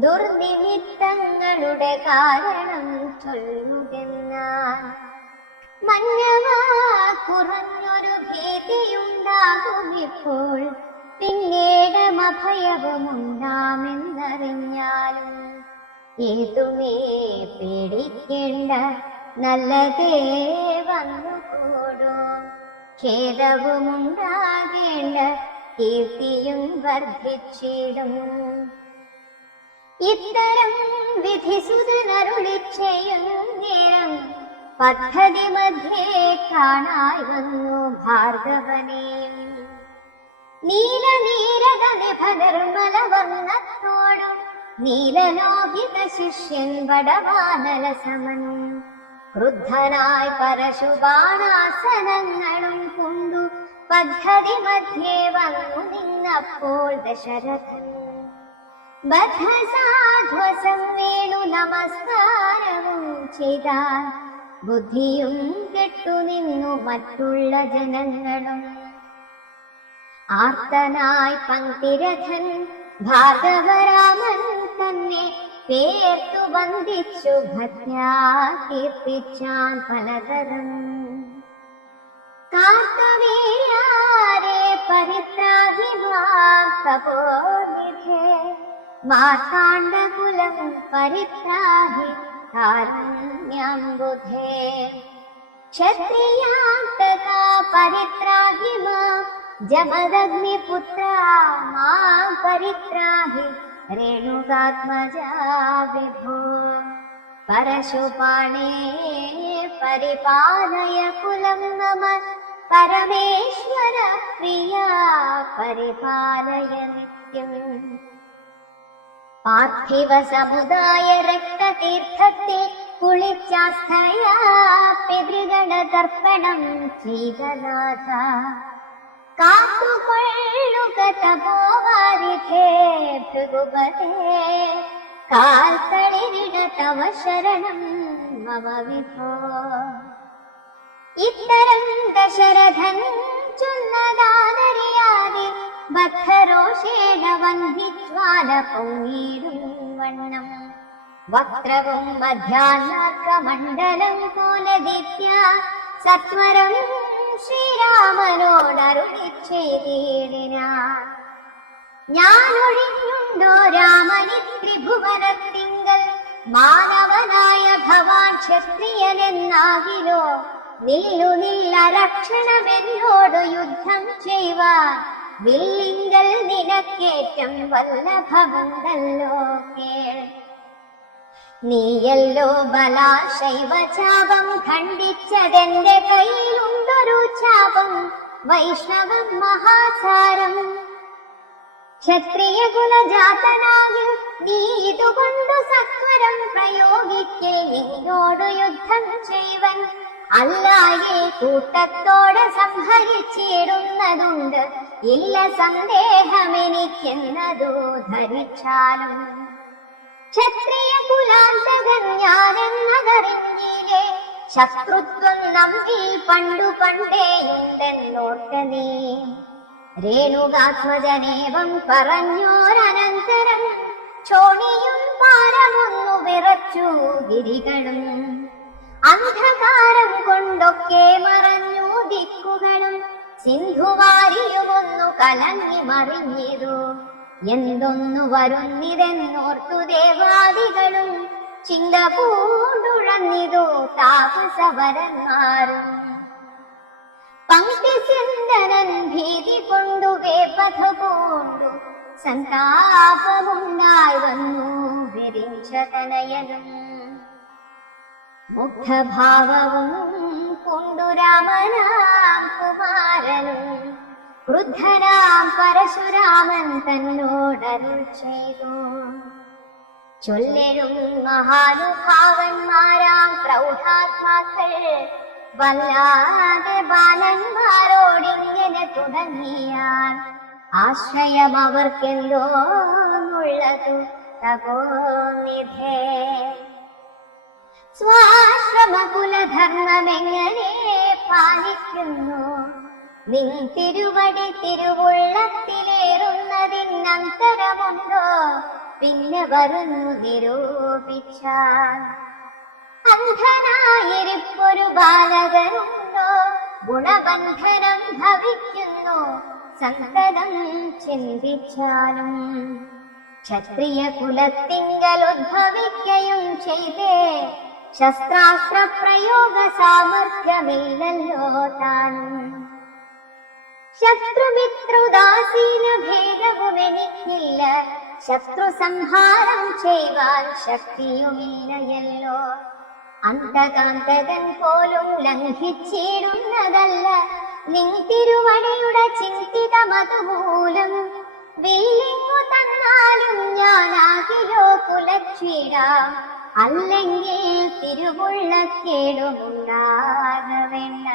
ദുർനിമിത്തങ്ങളുടെ കാരണം ചൊല്ലുകെന്നാൻ. മന്നവാ കുറഞ്ഞൊരു ഭീതിയുണ്ടാകും ഇപ്പോൾ, പിന്നീട് അഭയവുമുണ്ടാമെന്നറിഞ്ഞാലും ഏതുമേ പേടിക്കേണ്ട, നല്ലതേ വന്നുകൂടും. ഖേദവുമുണ്ടാകേണ്ട, കീർത്തിയും വർദ്ധിച്ചിടും. ഇത്തരം വിധിസുതനരുളി ചെയ്യും നേരം പദ്ധതി മധ്യേ കാണായി വന്നു ഭാർഗവനെയും. നീലനീരകനിഭനിർമ്മല വർണ്ണത്തോടും നീലലോഹിത ശിഷ്യൻ വടവാനല സമൻ. ക്രുദ്ധനായി പരശുബാണാസനങ്ങളും കൊണ്ടു പദ്ധതി മധ്യേ വന്നു നിന്നപ്പോൾ ദശരഥൻ ബദ്ധസാധ്വസം വേണു നമസ്കാരവും ചെയ്താൽ ബുദ്ധിയും കെട്ടുനിന്നു മറ്റുള്ള ജനങ്ങളും. ആർത്തനായി പങ്ക്തിരഥൻ ഭാർഗവരാമൻ തന്നെ പേർത്തു വന്ദിച്ചു ഭക്യാ കീർത്തിച്ചാൻ പലതരം. കാർത്തവീര്യാരെ പരിത്രാഹി മാം തപോനിധേ, മാർത്താണ്ഡകുലം പരിത്രാഹി കാരുണ്യം ബുധേ. ക്ഷത്രിയാന്തകാ പരിത്രാഹി മാം ജമദഗ്നിപുത്രാ മാം പരിത്രാഹി രേണുകാത്മജാ വിഭോ. പരശുപാണേ പരിപാലയ കുലം മമ, പരമേശ്വര പ്രിയാ പരിപാലയ നിത്യം. പാർത്ഥിവ സമുദായ രക്തതീർത്ഥത്തിൽ കുളിച്ചാസ്ഥയാ പിതൃഗണ തർപ്പണം ചെയ്തനാഥ. കാത്തുകൊള്ളുക തപോവാരിധേ ഭൃഗുപതേ, കാൽത്തളിരിട തവ ശരണം മമ വിഭോ. ഇത്തരം ദശരഥൻ ചൊന്നതാനറിയാതെ ബദ്ധരോഷേണ വന്ദിജ്വാല പൊങ്ങിടും വണ്ണം. വക്രവും മധ്യാഹ്നാർക്കമണ്ഡലം പോലെ ദിവ്യ സത്വരം ശ്രീരാമനോടരുളി ചെയ്തിടിനാൻ. ഞാനൊഴിഞ്ഞുണ്ടോ രാമനി ത്രിഭുവനത്തിങ്കൽ, മാനവനായ ഭവാൻ ക്ഷത്രിയനെന്നാകിലോ. നില്ലു നില്ലരക്ഷണമെന്നോട് യുദ്ധം ചെയ്യുവാൻ, വില്ലിങ്കൽ നിനക്കേറ്റം വല്ലഭമുണ്ടല്ലോ കേൾ. നീയല്ലോ ബലാശൈവ ചാപം ഖണ്ഡിച്ചതെന്റെ കയ്യിലുണ്ടൊരു ചാപം വൈഷ്ണവം മഹാസാരം. ക്ഷത്രിയ കുലജാതനാകിൽ നീ ഇതുകൊണ്ടു സത്വരം പ്രയോഗിക്കൽ, നിന്നോട് യുദ്ധം ചെയ്വൻ അല്ലായെ കൂട്ടത്തോടെ സംഹരിച്ചിടുന്നതുണ്ട്. ഇല്ല സന്ദേഹമെനിക്കെന്നതു ധരിച്ചാലും. ക്ഷത്രിയ കുലാന്തകൻ ഞാനെന്നതറിഞ്ഞില്ലേ, ശത്രുത്വം നമ്മിൽ പണ്ടു പണ്ടേയുണ്ടെന്നോർക്ക നീ. രേണുകാത്മജനേവം പറഞ്ഞോരനന്തരം, ചോണിയും പാരമൊന്നു വിറച്ചു ഗിരികളും. അന്ധകാരം കൊണ്ടൊക്കെ മറഞ്ഞു ദിക്കുകളും, സിന്ധുവാരിയുമൊന്നു കലങ്ങി മറിഞ്ഞിരു. എന്തൊന്നു വരുന്നിതെന്നോർത്തു ദേവാദികളും, ചിന്ത പൂണ്ടുഴന്നിതു താപസവരന്മാരും. പങ്ക്തിസിന്ധനൻ ഭീതി കൊണ്ടു വേപഥ പൂണ്ടു, സന്താപമുണ്ടായി വന്നു വിരിഞ്ചതനയനും. മുഗ്ധഭാവവും കൊണ്ടു രാമനാം കുമാരനും, ക്രുദ്ധനാം പരശുരാമൻ തന്നോടരുൾ ചെയ്തു. ചൊല്ലിടും മഹാനുഭാവന്മാരാം പ്രൗഢാത്മാക്കൾ, വല്ലാതെ ബാലന്മാരോടിങ്ങനെ തുടങ്ങിയാൽ. ആശ്രയം അവർക്കെന്തോന്നുള്ളതു തപോനിധേ. സ്വാശ്രമകുലധർമ്മമെങ്ങനെ പാലിക്കുന്നു, നിൻ തിരുവടി തിരുവുള്ളത്തിലേറുന്നതിനന്തരമുണ്ടോ പിന്നെ വരുന്നു നിരൂപിച്ചാൽ. അന്ധനായിരിപ്പൊരു ബാലകനുണ്ടോ, ഗുണബന്ധനം ഭവിക്കുന്നു സന്തതം ചിന്തിച്ചാലും. ക്ഷത്രിയ കുലത്തിങ്കൽ ഉദ്ഭവിക്കയും ചെയ്തേ, ശസ്ത്രാസ്ത്ര പ്രയോഗ സാമർഥ്യമില്ലല്ലോ താനും. ശത്രുമിത്രുദാസീന ഭേദവുമെനിക്കില്ല, ശത്രു സംഹാരം ചെയ്യുവാൻ ശക്തിയുമില്ലയല്ലോ. അന്തകാന്തകൻ പോലും ലംഘിച്ചിടുന്നതല്ല നിൻ തിരുവടിയുടെ ചിന്തിതമതുമൂലം. വില്ലിങ്ങു തന്നാലും ഞാനാകിലോ കുലച്ചിടാം, അല്ലെങ്കിൽ തിരുവുള്ളക്കേടുമുണ്ടാകവേണ്ട.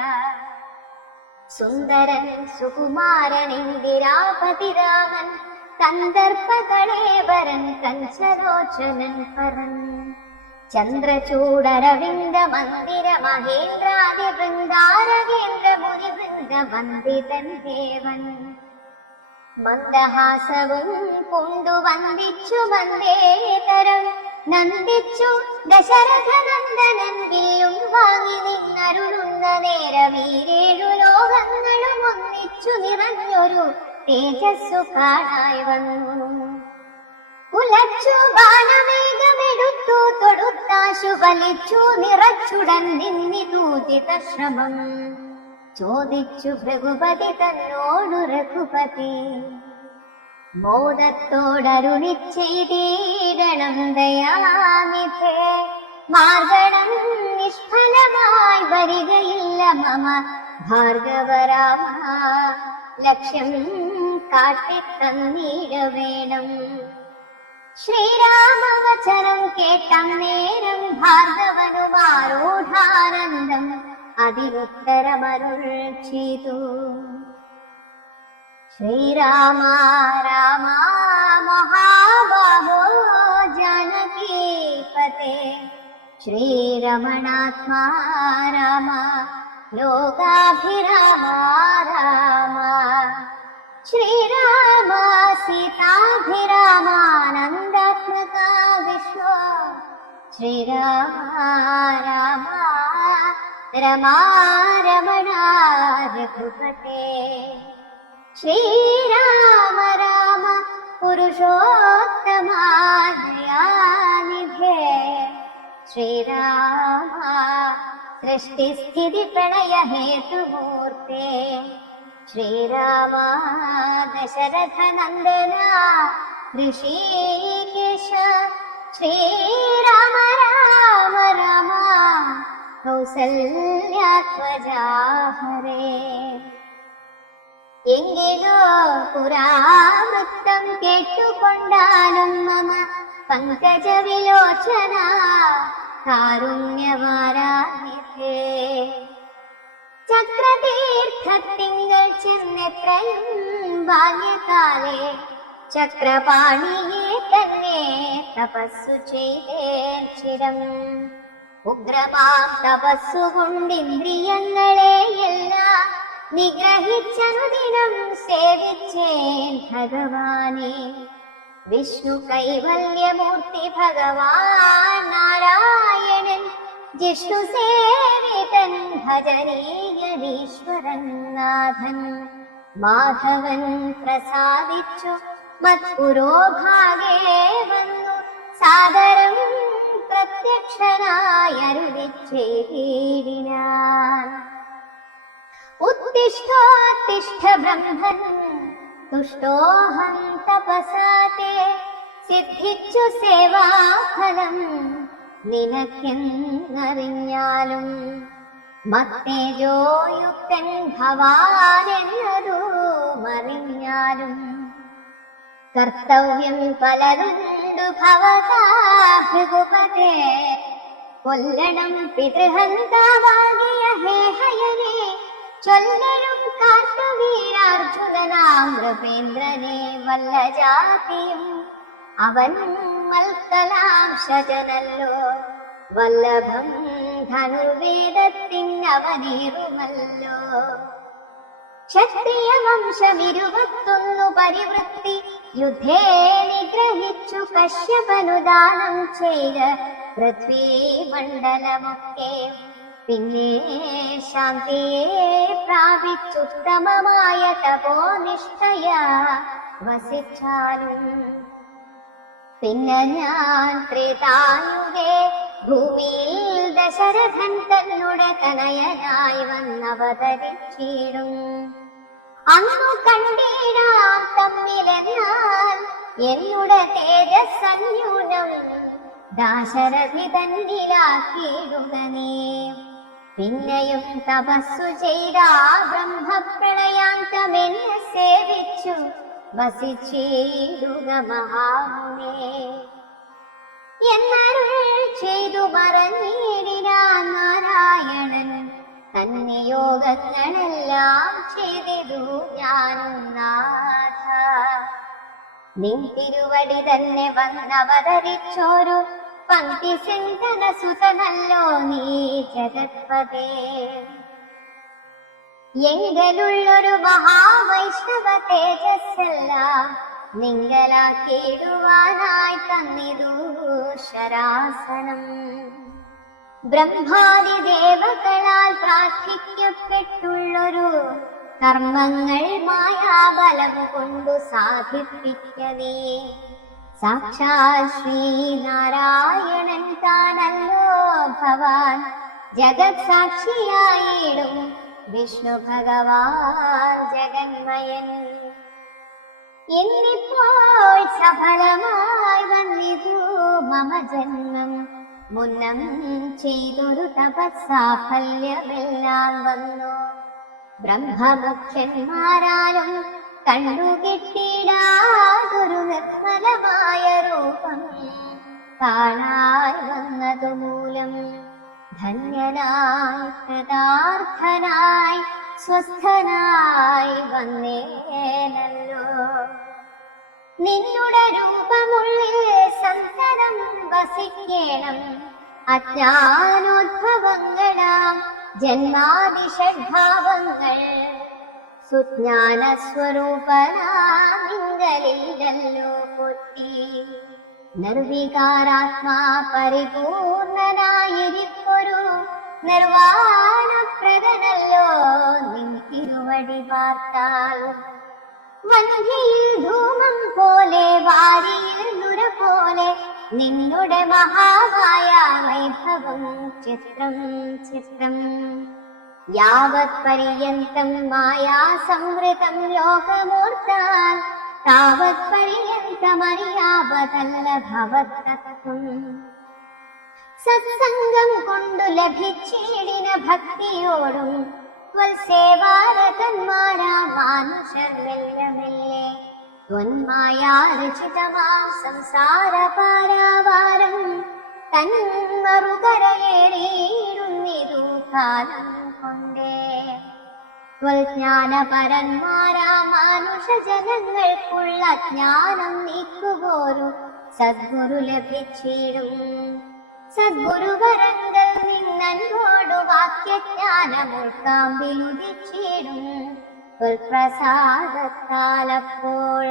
സുന്ദരൻ സുകുമാരൻ ഇന്ദിരാപതി രാമൻ, കന്ദർപ്പകളേവരൻ കഞ്ചലോചനൻ പരൻ. ചന്ദ്രചൂടരവിന്ദ മന്ദിര മഹേന്ദ്രാദി വൃന്ദാരകേന്ദ്ര മുനിവൃന്ദ വന്ദിതൻ ദേവൻ. മന്ദഹാസവും കൊണ്ടു വന്ദിച്ചു വന്ദേതരം നന്ദിച്ചു ദശരഥ നന്ദനൻ വില്ലും വാങ്ങി നിന്നരുളുന്ന നേരമീരേഴു ലോകങ്ങളും ഒന്നിച്ചു നിറഞ്ഞൊരു തേജസ്സു കാണായി വന്നു. ഉലച്ചു ബാണമേഘമെടുത്തു തൊടുത്താശു വലിച്ചു നിറച്ചുടൻ നിന്നിതു ജിതശ്രമം. ചോദിച്ചു ഭൃഗുപതി തന്നോടു രഘുപതി, മോദത്തോടരുളി ചെയ്തിടണം ദയാനിധേ. മാർഗണം നിഷ്ഫലമായി വരികയില്ല മമ ഭാർഗവരാമ. ലക്ഷ്യം കാട്ടിത്തന്നീട വേണം. ശ്രീരാമവചനം കേട്ടന്നേരം ഭാർഗവനുമാരൂഢാനന്ദം അതിനുത്തരമരുൾ ചെയ്തു. ശ്രീരാമ രാമ മഹാബാഹോ ജാനകീപതേ, ശ്രീരമണാത്മാ രാമ ലോകാഭിരാമ രാമ. ശ്രീരാമ സീതാഭിരാമാനന്ദാത്മക വിശ്വ. ശ്രീരാമ രാമ രമാ രമണ രഘുപതേ. ശ്രീരാമ രാമ പുരുഷോത്തമാ ദയാനിധേ. ശ്രീരാമ സൃഷ്ടിസ്ഥിതി പ്രളയ ഹേതുമൂർത്തേ. ശ്രീരാമ ദശരഥ നന്ദന ഋഷീകേശ. ശ്രീരാമ രാമ രാമ കൗസല്യാത്മജാ ഹരേ. എങ്കിലോ പുരാവൃത്തം കേട്ടുകൊണ്ടാലും മമ പങ്കജ വിലോചന കാരുണ്യവാരാധിതേ. ചക്രതീർത്ഥത്തിങ്കൽ ചെന്നെത്രയും ബാല്യകാലേ ചക്രപാണിയെ തന്നെ തപസ്സു ചെയ്തേൻ ചിരം. ഉഗ്രമാം തപസ്സുകൊണ്ടിന്ദ്രിയങ്ങളെയെല്ലാം നിഗ്രഹിച്ചനുദിനം സേവിച്ചേൻ ഭഗവാനെ. വിഷ്ണു കൈവല്യമൂർത്തി ഭഗവാൻ നാരായണൻ ജിഷ്ണു സേവിതൻ ഭജനീയനീശ്വരൻ നാഥൻ. മാധവൻ പ്രസാദിച്ചു മത്പുരോഭാഗേ വന്നു സാദരം പ്രത്യക്ഷനായരുളി ചെയ്തിടിനാൻ. ഉത്തിഷ്ഠോത്തിഷ്ഠ ബ്രഹ്മൻ തുഷ്ടോഹം തപസാ തേ. സിദ്ധിച്ചു സേവാഫലം നിനക്കെന്നറിഞ്ഞാലും മത്തേജോയുക്തൻ ഭവാനെന്നതു മറിഞ്ഞാലും. കർത്തവ്യം പലരുണ്ടു ഭവതാ ഭൃഗുപതേ. കൊല്ലണം പിതൃഹന്താവാകിയ ഹേഹയനെ ചൊല്ലലും കാട്ടുവീരാർജുനനാം നൃപേന്ദ്രനെ. വല്ല ജാതിയും അവൻ മൽക്കലാംശജനല്ലോ. വല്ലഭം ധനുർവേദത്തിനവനേറുമല്ലോ. ക്ഷത്രിയ വംശമിരുപത്തൊന്നു പരിവൃത്തി യുദ്ധേ നിഗ്രഹിച്ചു കശ്യപനുദാനം ചെയ്ത് പൃഥ്വീ മണ്ഡലമൊക്കെ. പിന്നെ ശാന്തിയെ പ്രാപിച്ചുത്തമമായ തപോനിഷ്ഠയ വസിച്ചാലും. പിന്നെ ഞാൻ ത്രേതായുഗേ ഭൂമിയിൽ ദശരഥൻ തന്നുടെ തനയനായി വന്നവതരിച്ചിടും. അന്നു കണ്ടിടാം തമ്മിലെന്നാൽ എന്നുടെ തേജസ്സന്യൂനം ദാശരഥി തന്നിലാക്കിയിടുക നീ. പിന്നെയും തപസ്സു ചെയ്ത ബ്രഹ്മപ്രളയാന്തമെന്നെ സേവിച്ചു വസിച്ചിടുക മഹാമുനേ. എന്നരുൾ ചെയ്തു പറഞ്ഞിടിനാൻ നാരായണൻ. തന്നിയോഗങ്ങളെല്ലാം ചെയ്തിതു ഞാനും നാഥ. നിൻ തിരുവടി തന്നെ വന്നവതരിച്ചോരു പങ്ക്തി സിന്ധന സുതനല്ലോ നീ ജഗത്പതേ. എങ്കലുള്ളൊരു മഹാവൈഷ്ണവ തേജസ്സെല്ലാം നിങ്കലാക്കിയിടുവാനായി തന്നിതു ശരാസനം. ബ്രഹ്മാദി ദേവകളാൽ പ്രാർത്ഥിക്കപ്പെട്ടുള്ളൊരു കർമ്മങ്ങൾ മായാബലം കൊണ്ടു സാധിപ്പിക്കവേ സാക്ഷാൽ ശ്രീനാരായണൻ താനല്ലോ ഭവാൻ ജഗത് സാക്ഷിയായിടും വിഷ്ണു ഭഗവാൻ ജഗന്മയൻ. ഇന്നിപ്പോൾ സഫലമായി വന്നിതു മമ ജന്മം, മുന്നം ചെയ്തൊരു തപസ്സാഫല്യമെല്ലാം വന്നു. ബ്രഹ്മമുഖ്യന്മാരാലും കണ്ടുകിട്ടിടാതൊരു നിർമ്മലമായ രൂപം കാണാൻ വന്നതു മൂലം ധന്യനായി കൃതാർത്ഥനായി സ്വസ്ഥനായി വന്നേനല്ലോ. നിന്നുടെ രൂപമുള്ളിൽ സന്തതം വസിക്കേണം, അജ്ഞാനോദ്ഭവങ്ങളാം ജന്മാദിഷഡ്ഭാവങ്ങൾ സുജ്ഞാന സ്വരൂപനാമിങ്കലില്ലല്ലോ പൊട്ടി. നിർവികാരാത്മാ പരിപൂർണനായിരിക്കൊരു നിർവാണപ്രദനല്ലോ നിൻ തിരുവടി പാർത്താൽ. വന്ധ്യയിൽ ധൂമം പോലെ വാരിയിൽ നുര പോലെ നിന്നുടെ മഹാമായ വൈഭവം ചിത്രം ചിത്രം. യാവത് പര്യന്തം മായാ സംവൃതം ലോകമൂർത്താൽ താവത് പര്യന്തമറിയാവതല്ല ഭവത്തത്വം. സത്സംഗം കൊണ്ടു ലഭിച്ചിടിന ഭക്തിയോടും ത്വൽസേവാരതന്മാരാ മാനുഷർ മെല്ലെ മെല്ലെ ത്വന്മായാരചിതമാ സംസാര പാരാവാരം തന്മറുകരയേറിയിരുന്നിതു കാലം കൊണ്ടേ. ജ്ഞാനപരന്മാരാ മാനുഷ ജനങ്ങൾക്കുള്ള ജ്ഞാനം നീക്കുപോരു സദ്ഗുരു ലഭിച്ചിടും. സദ്ഗുരുവരങ്ങൾ നിന്നോടു വാക്യജ്ഞാനമുൾക്കാമ്പിലുദിച്ചിടും. പ്രസാദത്താലപ്പോൾ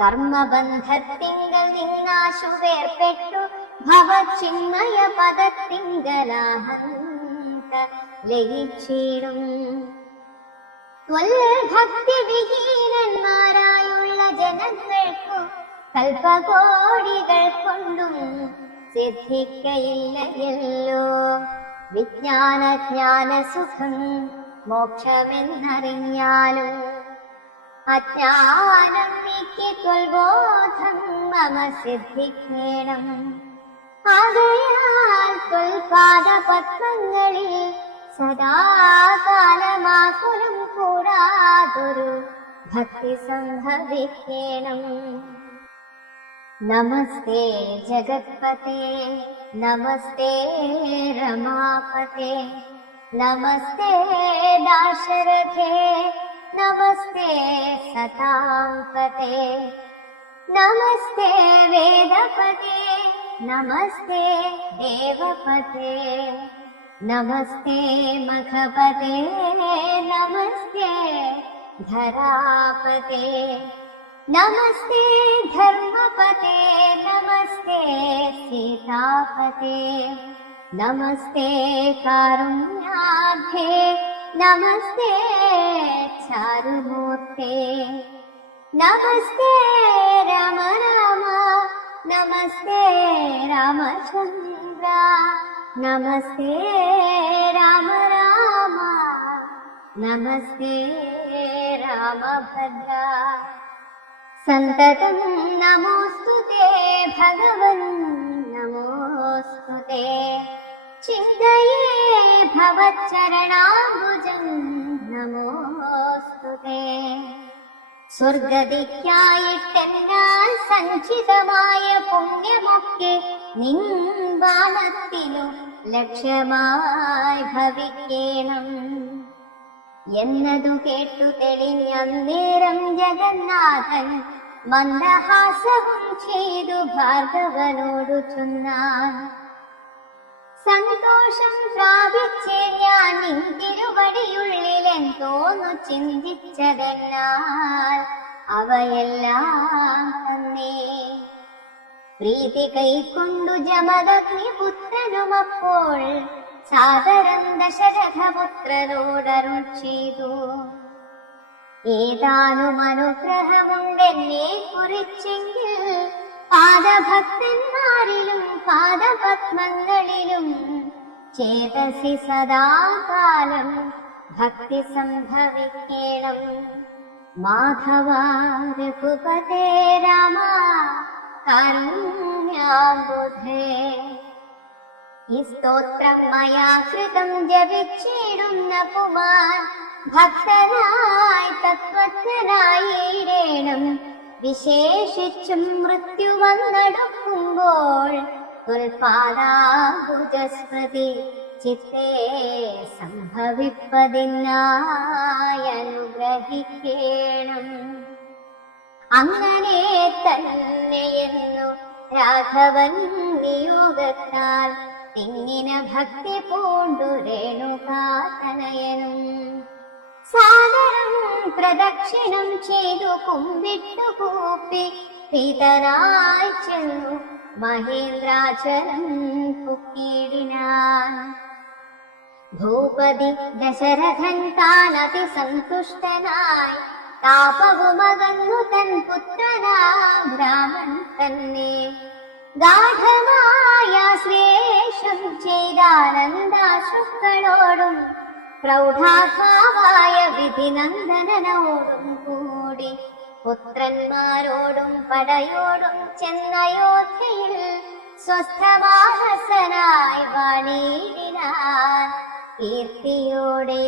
കർമ്മബന്ധത്തിങ്കൽ നിന്നാശു വേർപ്പെട്ടു ഭവചിന്മയ പദത്തിങ്കലാഹന്ത ലയിച്ചിടും. ഭക്തി വിഹീനന്മാരായുള്ള ജനങ്ങൾക്കു കൽപകോടികൾ കൊണ്ടും സിദ്ധിക്കയില്ലയല്ലോ വിജ്ഞാന സുഖം മോക്ഷമെന്നറിഞ്ഞാലും. അജ്ഞാനം നീക്കി ത്വൽബോധം മമ സിദ്ധിക്കേണം. ആകയാൽ ത്വൽപാദപത്മങ്ങളിൽ സദാകാലമാകുലം കൂടാതൊരു ഭക്തി സംഭവിക്കേണം. നമസ്തേ ജഗത്പതേ, നമസ്തേ രമാപതേ, നമസ്തേ ദാശരഥേ, നമസ്തേ സതാംപതേ, നമസ്തേ വേദപതേ, നമസ്തേ ദേവപതേ, നമസ്തേ മഖപതേ, നമസ്തേ ധരാപതേ, നമസ്തേ ധർമ്മപതേ, നമസ്തേ സീതാപതേ, നമസ്തേ കാരുണ്യാബ്ധേ, നമസ്തേ ചാരുമൂർത്തേ, നമസ്തേ രാമ രാമ, നമസ്തേ രാമചന്ദ്ര, നമസ്തേ രാമ രാമ, നമസ്തേ രാമഭദ്ര. സന്തതം നമോസ്തുതേ ഭഗവൻ, നമോസ്തുതേ. ചിന്തയേ ഭവച്ചരണാംബുജം, നമോസ്തുതേ. സ്വർഗതിക്കായിട്ടെന്നാൽ സഞ്ചിതമായ പുണ്യമൊക്കെ നിൻ ബാണത്തിനു ലക്ഷ്യമായി ഭവിക്കേണം എന്നതു കേട്ടു തെളിഞ്ഞന്നേരം ജഗന്നാഥൻ മന്ദഹാസവും ചെയ്തു ഭാർഗവനോടു ചൊന്നാൻ. സന്തോഷം പ്രാപിച്ചേ ഞാൻ നിന്തിരുവടിയുള്ളിലെന്തോന്നു ചിന്തിച്ചതെന്നാൽ അവയെല്ലാം തന്നെ പ്രീതി കൈക്കൊണ്ടു ജമദഗ്നിപുത്രനുമപ്പോൾ സാദരം ദശരഥപുത്രനോടരുൾ ചെയ്തു. ഏതാനും അനുഗ്രഹമുണ്ടെന്നെ കുറിച്ചെങ്കിൽ പാദഭക്തന്മാരിലും പാദപത്മങ്ങളിലും ചേതസി സദാകാലം ഭക്തി സംഭവിക്കണം. മാധവ രഘുപതേ രാമ കാരുണ്യാംബുധേ. ഈ സ്തോത്രം മയാ കൃതം ജപിച്ചിടുന്ന പുമാൻ ഭക്തനായി തത്വജ്ഞനായിടേണം. വിശേഷിച്ചും മൃത്യു വന്നടുക്കുമ്പോൾ തുൽപാദാംബുജസ്മൃതി ചിത്തേ സംഭവിപ്പതിനായി അനുഗ്രഹിക്കേണം. അങ്ങനെ തന്നെയെന്നു രാഘവൻ നിയോഗത്താൽ തിങ്ങിന ഭക്തി പൂണ്ടു രേണുകാതനയനും. സാദരം പ്രദക്ഷിണം ചെയ്തു കുമ്പിട്ടു കൂപ്പി പ്രീതനായി ചെന്നു മഹേന്ദ്രാചലം പൊക്കിയിടിനാൻ. ഭൂപതി ദശരഥൻ താൻ അതിസന്തുഷ്ടനായി താപവുമകന്നു തൻ പുത്രനാം രാമൻ തന്നെ ഗാഠമായ ശ്ലേഷം ചെയ്താനന്ദാശ്രുക്കളോടും പ്രൗഢാത്മാവായ വിധിനന്ദനനോടും കൂടി പുത്രന്മാരോടും പടയോടും ചെന്നയോധ്യയിൽ സ്വസ്ഥമാനസനായി വാണിയിടിനാൻ കീർത്തിയോടെ.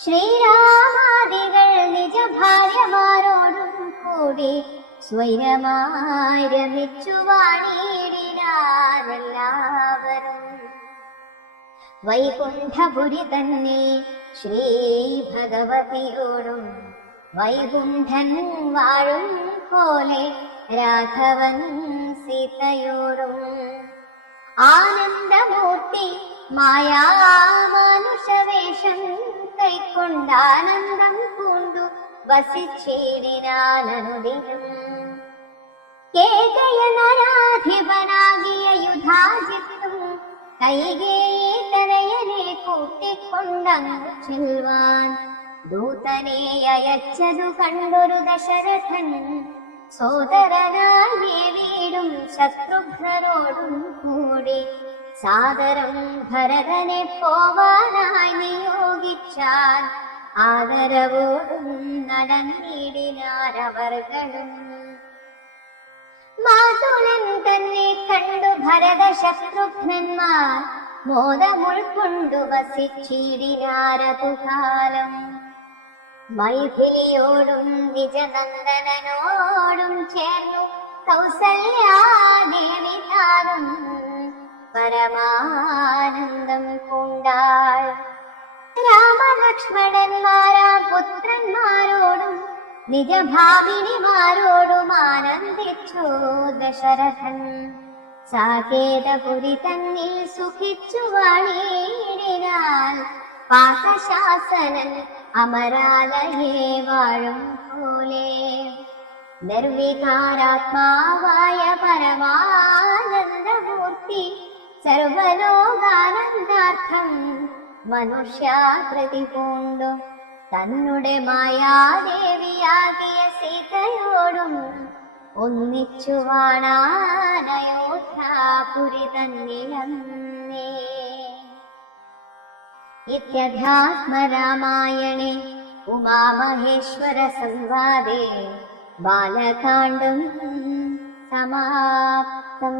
ശ്രീരാമാദികൾ നിജ ഭാര്യമാരോടും കൂടി സ്വൈരമായി രമിച്ചു വാണിയിടിനാരെല്ലാവരും. വൈകുണ്ഠപുരി തന്നെ ശ്രീ ഭഗവതിയോടും വൈകുണ്ഠൻ വാഴും പോലെ രാഘവൻ സീതയോടും ആനന്ദമൂർത്തി മായാമാനുഷവേഷം കൈക്കൊണ്ടാനന്ദം പൂണ്ടു വസിച്ചിടിനാനനുദിനം. കേകയനരാധിപനാകിയ യുധാജിത്തും കൈകേയി തനയനെ കൂട്ടിക്കൊണ്ടങ്ങു ചെൽവാൻ ദൂതനെ അയച്ചതു കണ്ടൊരു ദശരഥൻ സോദരനായി വീടും ശത്രുഘ്നരോടും കൂടി സാദരം ഭരതനെ പോവാനായി നിയോഗിച്ചാൽ ആദരവോടും നടന്നിടിനാരവർകളും. മാതുലൻ തന്നെ കണ്ടു ഭരത ശത്രുഘ്നന്മാർ മോദമുൾക്കൊണ്ടു വസിച്ചിടിനാരതുകാലം. മൈഥിലിയോടും വിജനന്ദനോടും ചേർന്നു കൗസല്യാദേവി താനും പരമാനന്ദം പൂണ്ടാൾ. രാമലക്ഷ്മണന്മാരാ പുത്രന്മാരോടും നിജഭാവിനിമാരോടും ആനന്ദിച്ചു ദശരഥൻ. സാകേതപുരി തന്നിൽ സുഖിച്ചു വാണിയിടിനാൻ പാകശാസനൻ അമരാലയെ വാഴും പോലെ. നിർവികാരാത്മാവായ പരമാനന്ദമൂർത്തി സർവലോകാനന്ദാർത്ഥം മനുഷ്യാകൃതി പൂണ്ടു തന്നുടെ മായാദേവിയാകിയ സീതയോടും ഒന്നിച്ചു വാണാനയോധ്യാപുരി തന്നിലന്നേ. ഇത്യധ്യാത്മരാമായണേ ഉമാമഹേശ്വര സംവാദേ ബാലകാണ്ഡം സമാപ്തം.